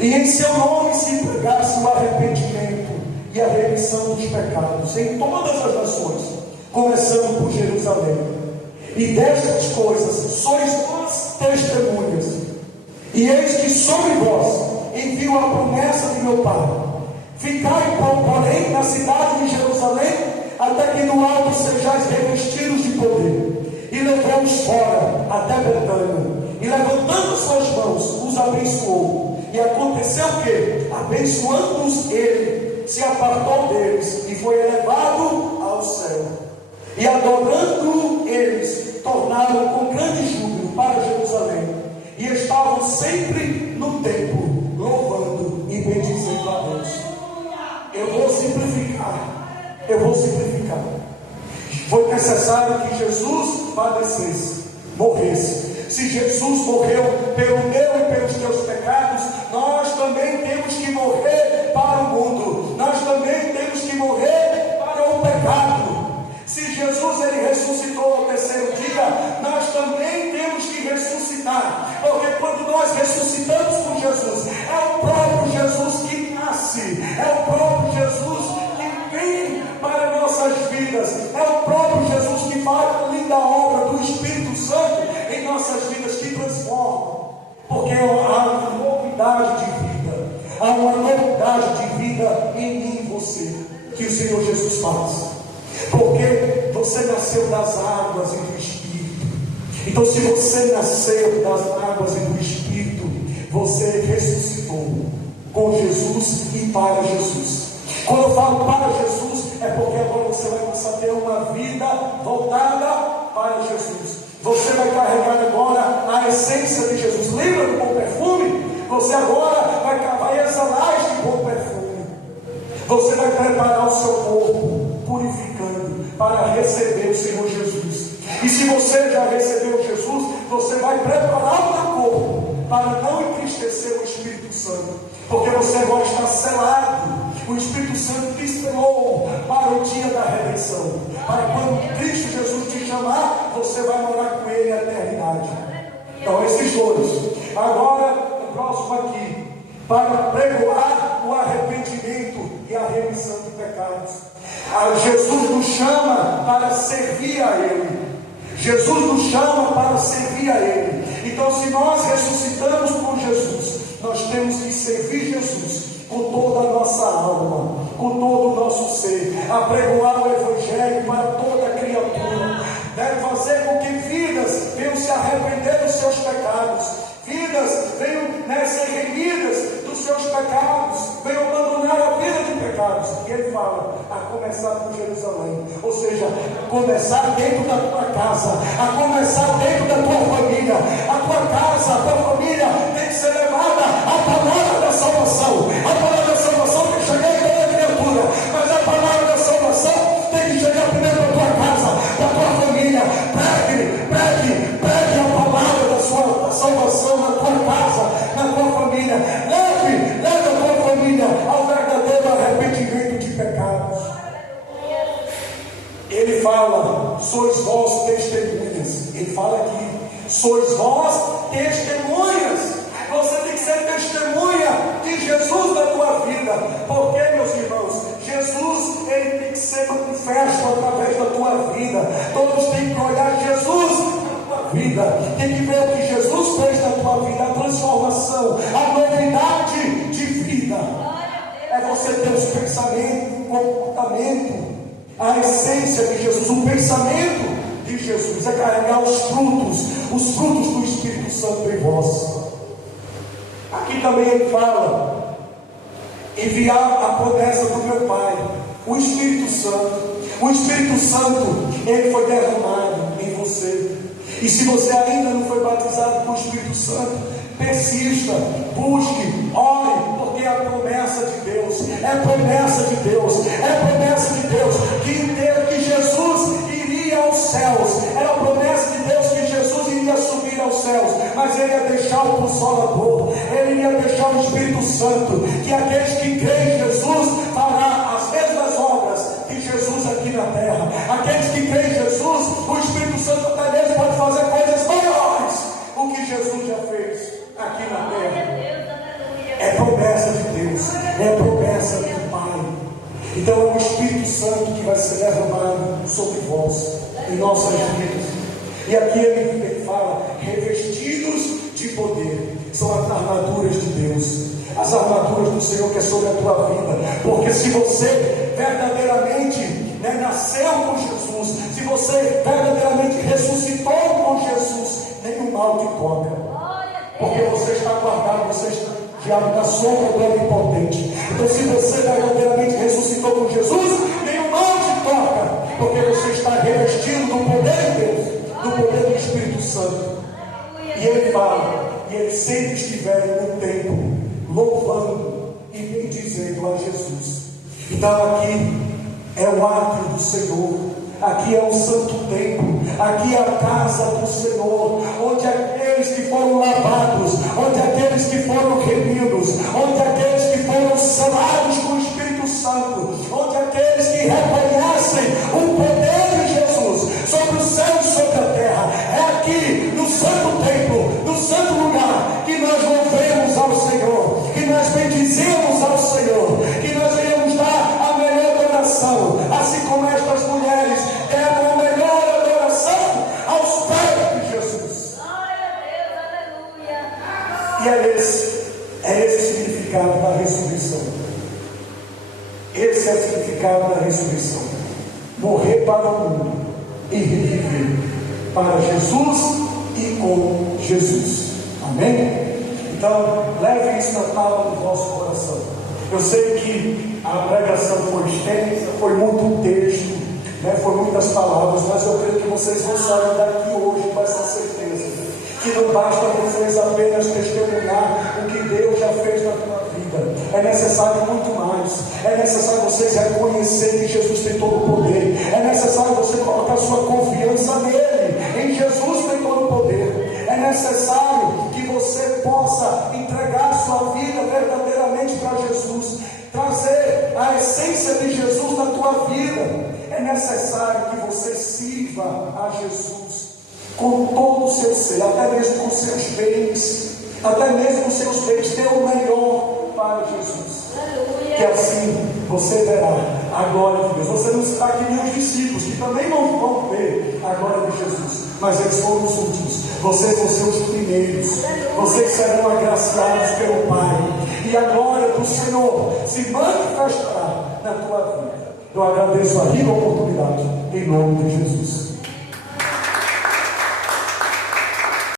e em seu nome se pregasse o arrependimento e a remissão dos pecados em todas as nações, começando por Jerusalém. E destas coisas sois vós testemunhas. E eis que sobre vós envio a promessa de meu Pai. Ficai, porém, na cidade de Jerusalém, até que no alto sejais revestidos de poder. E levou-os fora até Betânia, e levantando suas mãos, os abençoou. E aconteceu que, abençoando-os ele, se apartou deles, e foi elevado ao céu. E adorando eles, tornaram com grande júbilo para Jerusalém, e estavam sempre no templo, louvando e bendizendo a Deus. Eu vou simplificar. Foi necessário que Jesus padecesse, morresse. Se Jesus morreu pelo meu e pelos teus pecados, nós também temos que morrer para o mundo. Nós também temos que morrer para o pecado. Se Jesus ele ressuscitou ao terceiro dia, nós também temos que ressuscitar. Porque quando nós ressuscitamos com Jesus, é o próprio Jesus que nasce, é o próprio Jesus que vem para nossas vidas, é o próprio Jesus que faz a linda obra do Espírito Santo em nossas vidas, que transforma. Porque há uma novidade de vida, há uma novidade de vida em mim e você, que o Senhor Jesus faz. Porque você nasceu das águas e do Espírito. Então, se você nasceu das águas e do Espírito, você ressuscitou com Jesus e para Jesus. Quando eu falo para Jesus, é porque agora você vai começar a ter uma vida voltada para Jesus. Você vai carregar agora a essência de Jesus. Lembra do bom perfume? Você agora vai exalar este bom perfume. Você vai preparar o seu corpo, purificando, para receber o Senhor Jesus. E se você já recebeu Jesus, você vai preparar o teu corpo para não entristecer o Espírito Santo, porque você agora está selado. O Espírito Santo te selou para o dia da redenção, para quando Cristo Jesus te chamar, você vai morar com Ele a eternidade. Então esses dois. Agora o próximo aqui, para pregoar o arrependimento e a remissão de pecados. Jesus nos chama para servir a Ele. Jesus nos chama para servir a Ele. Então, se nós ressuscitamos com Jesus, nós temos que servir Jesus com toda a nossa alma, com todo o nosso ser, a pregoar o Evangelho para toda criatura. Deve fazer com que vidas venham se arrepender dos seus pecados, vidas venham ser remidas dos seus pecados, venham abandonar a vida de pecados. E ele fala, a começar por Jerusalém, ou seja, começar dentro da tua casa, a começar dentro da tua família. A tua casa, a tua família tem que ser levada à palavra da salvação. A palavra da salvação tem que chegar em toda criatura, mas a palavra da salvação tem que chegar primeiro na tua casa, na tua família. Pregue a palavra da salvação na tua casa, na tua família. Leve a tua família ao verdadeiro arrependimento de pecados. Ele fala, sois vós testemunhas. Ele fala aqui, sois vós testemunhas. Você tem que ser testemunha de Jesus na tua vida. Porque, meus irmãos, Jesus ele tem que ser manifesto através da tua vida. Todos têm que olhar Jesus na tua vida. Tem que ver o que Jesus fez na tua vida, a transformação, a novidade de vida. É você ter os pensamentos, o comportamento, a essência de Jesus, o pensamento de Jesus. É carregar os frutos do Espírito Santo em vós. Aqui também ele fala, enviar a promessa do meu Pai, o Espírito Santo. O Espírito Santo, ele foi derramado em você. E se você ainda não foi batizado com o Espírito Santo, persista, busque, ore, porque é a promessa de Deus, é promessa de Deus, é promessa de Deus, que Jesus iria aos céus, era a promessa de Deus que Jesus iria subir aos céus, mas Ele ia deixar o Consolador, Ele ia deixar o Espírito Santo, que aqueles que creem em Jesus fará as mesmas obras que Jesus aqui na terra. Aqueles que creem em Jesus, o Espírito Santo até mesmo pode fazer coisas maiores, o que Jesus já fez aqui na terra. É promessa de Deus, é promessa do Pai. Então é o Espírito Santo que vai ser derramado sobre vós, em nossas vidas. E aqui ele fala, revestidos de poder, são as armaduras de Deus, as armaduras do Senhor que é sobre a tua vida. Porque se você verdadeiramente nasceu com Jesus, se você verdadeiramente ressuscitou com Jesus, nenhum mal te toca, porque você está guardado, você está na sombra do Onipotente. Então, se você verdadeiramente ressuscitou com Jesus, nenhum mal te toca, porque você está revestido do poder de Deus, do poder do Espírito Santo. E ele fala, e eles sempre estiveram no templo, louvando e bendizendo a Jesus. Então aqui é o átrio do Senhor, aqui é o santo templo, aqui é a casa do Senhor, onde aqueles que foram lavados, onde aqueles que foram remidos, onde aqueles que foram selados com o Espírito Santo, onde aqueles que reconhecem o poder de Jesus sobre o céu e sobre a terra, é aqui no santo templo, no santo lugar, que nós louvemos ao Senhor, que nós bendizemos ao Senhor, que nós iremos dar a melhor adoração, assim como estas mulheres deram a melhor adoração aos pés de Jesus. Glória a Deus, aleluia. E é esse o significado da ressurreição. Esse é o significado da ressurreição: morrer para o mundo e reviver para Jesus e com Jesus. Amém? Então, leve isso na tábua do vosso coração. Eu sei que a pregação foi extensa, foi muito texto, foi muitas palavras, mas eu creio que vocês vão sair daqui hoje com essa certeza, que não basta vocês apenas testemunhar o que Deus já fez na tua vida, é necessário muito mais, é necessário vocês reconhecerem que Jesus tem todo o poder, é necessário você colocar sua confiança nele, em Jesus tem todo o poder, é necessário que você possa entregar sua vida verdadeiramente para Jesus, trazer a essência de Jesus na tua vida. É necessário que você sirva a Jesus com todo o seu ser, até mesmo com seus bens, até mesmo com seus bens, dê o melhor para Jesus. Aleluia. Que assim você verá a glória de Deus. Você não está que nem os discípulos, que também não vão ver a glória de Jesus, mas eles foram os últimos. Vocês vão ser os primeiros. Vocês serão agraciados pelo Pai, e a glória do Senhor se manifestará na tua vida. Eu agradeço a rica oportunidade, em nome de Jesus.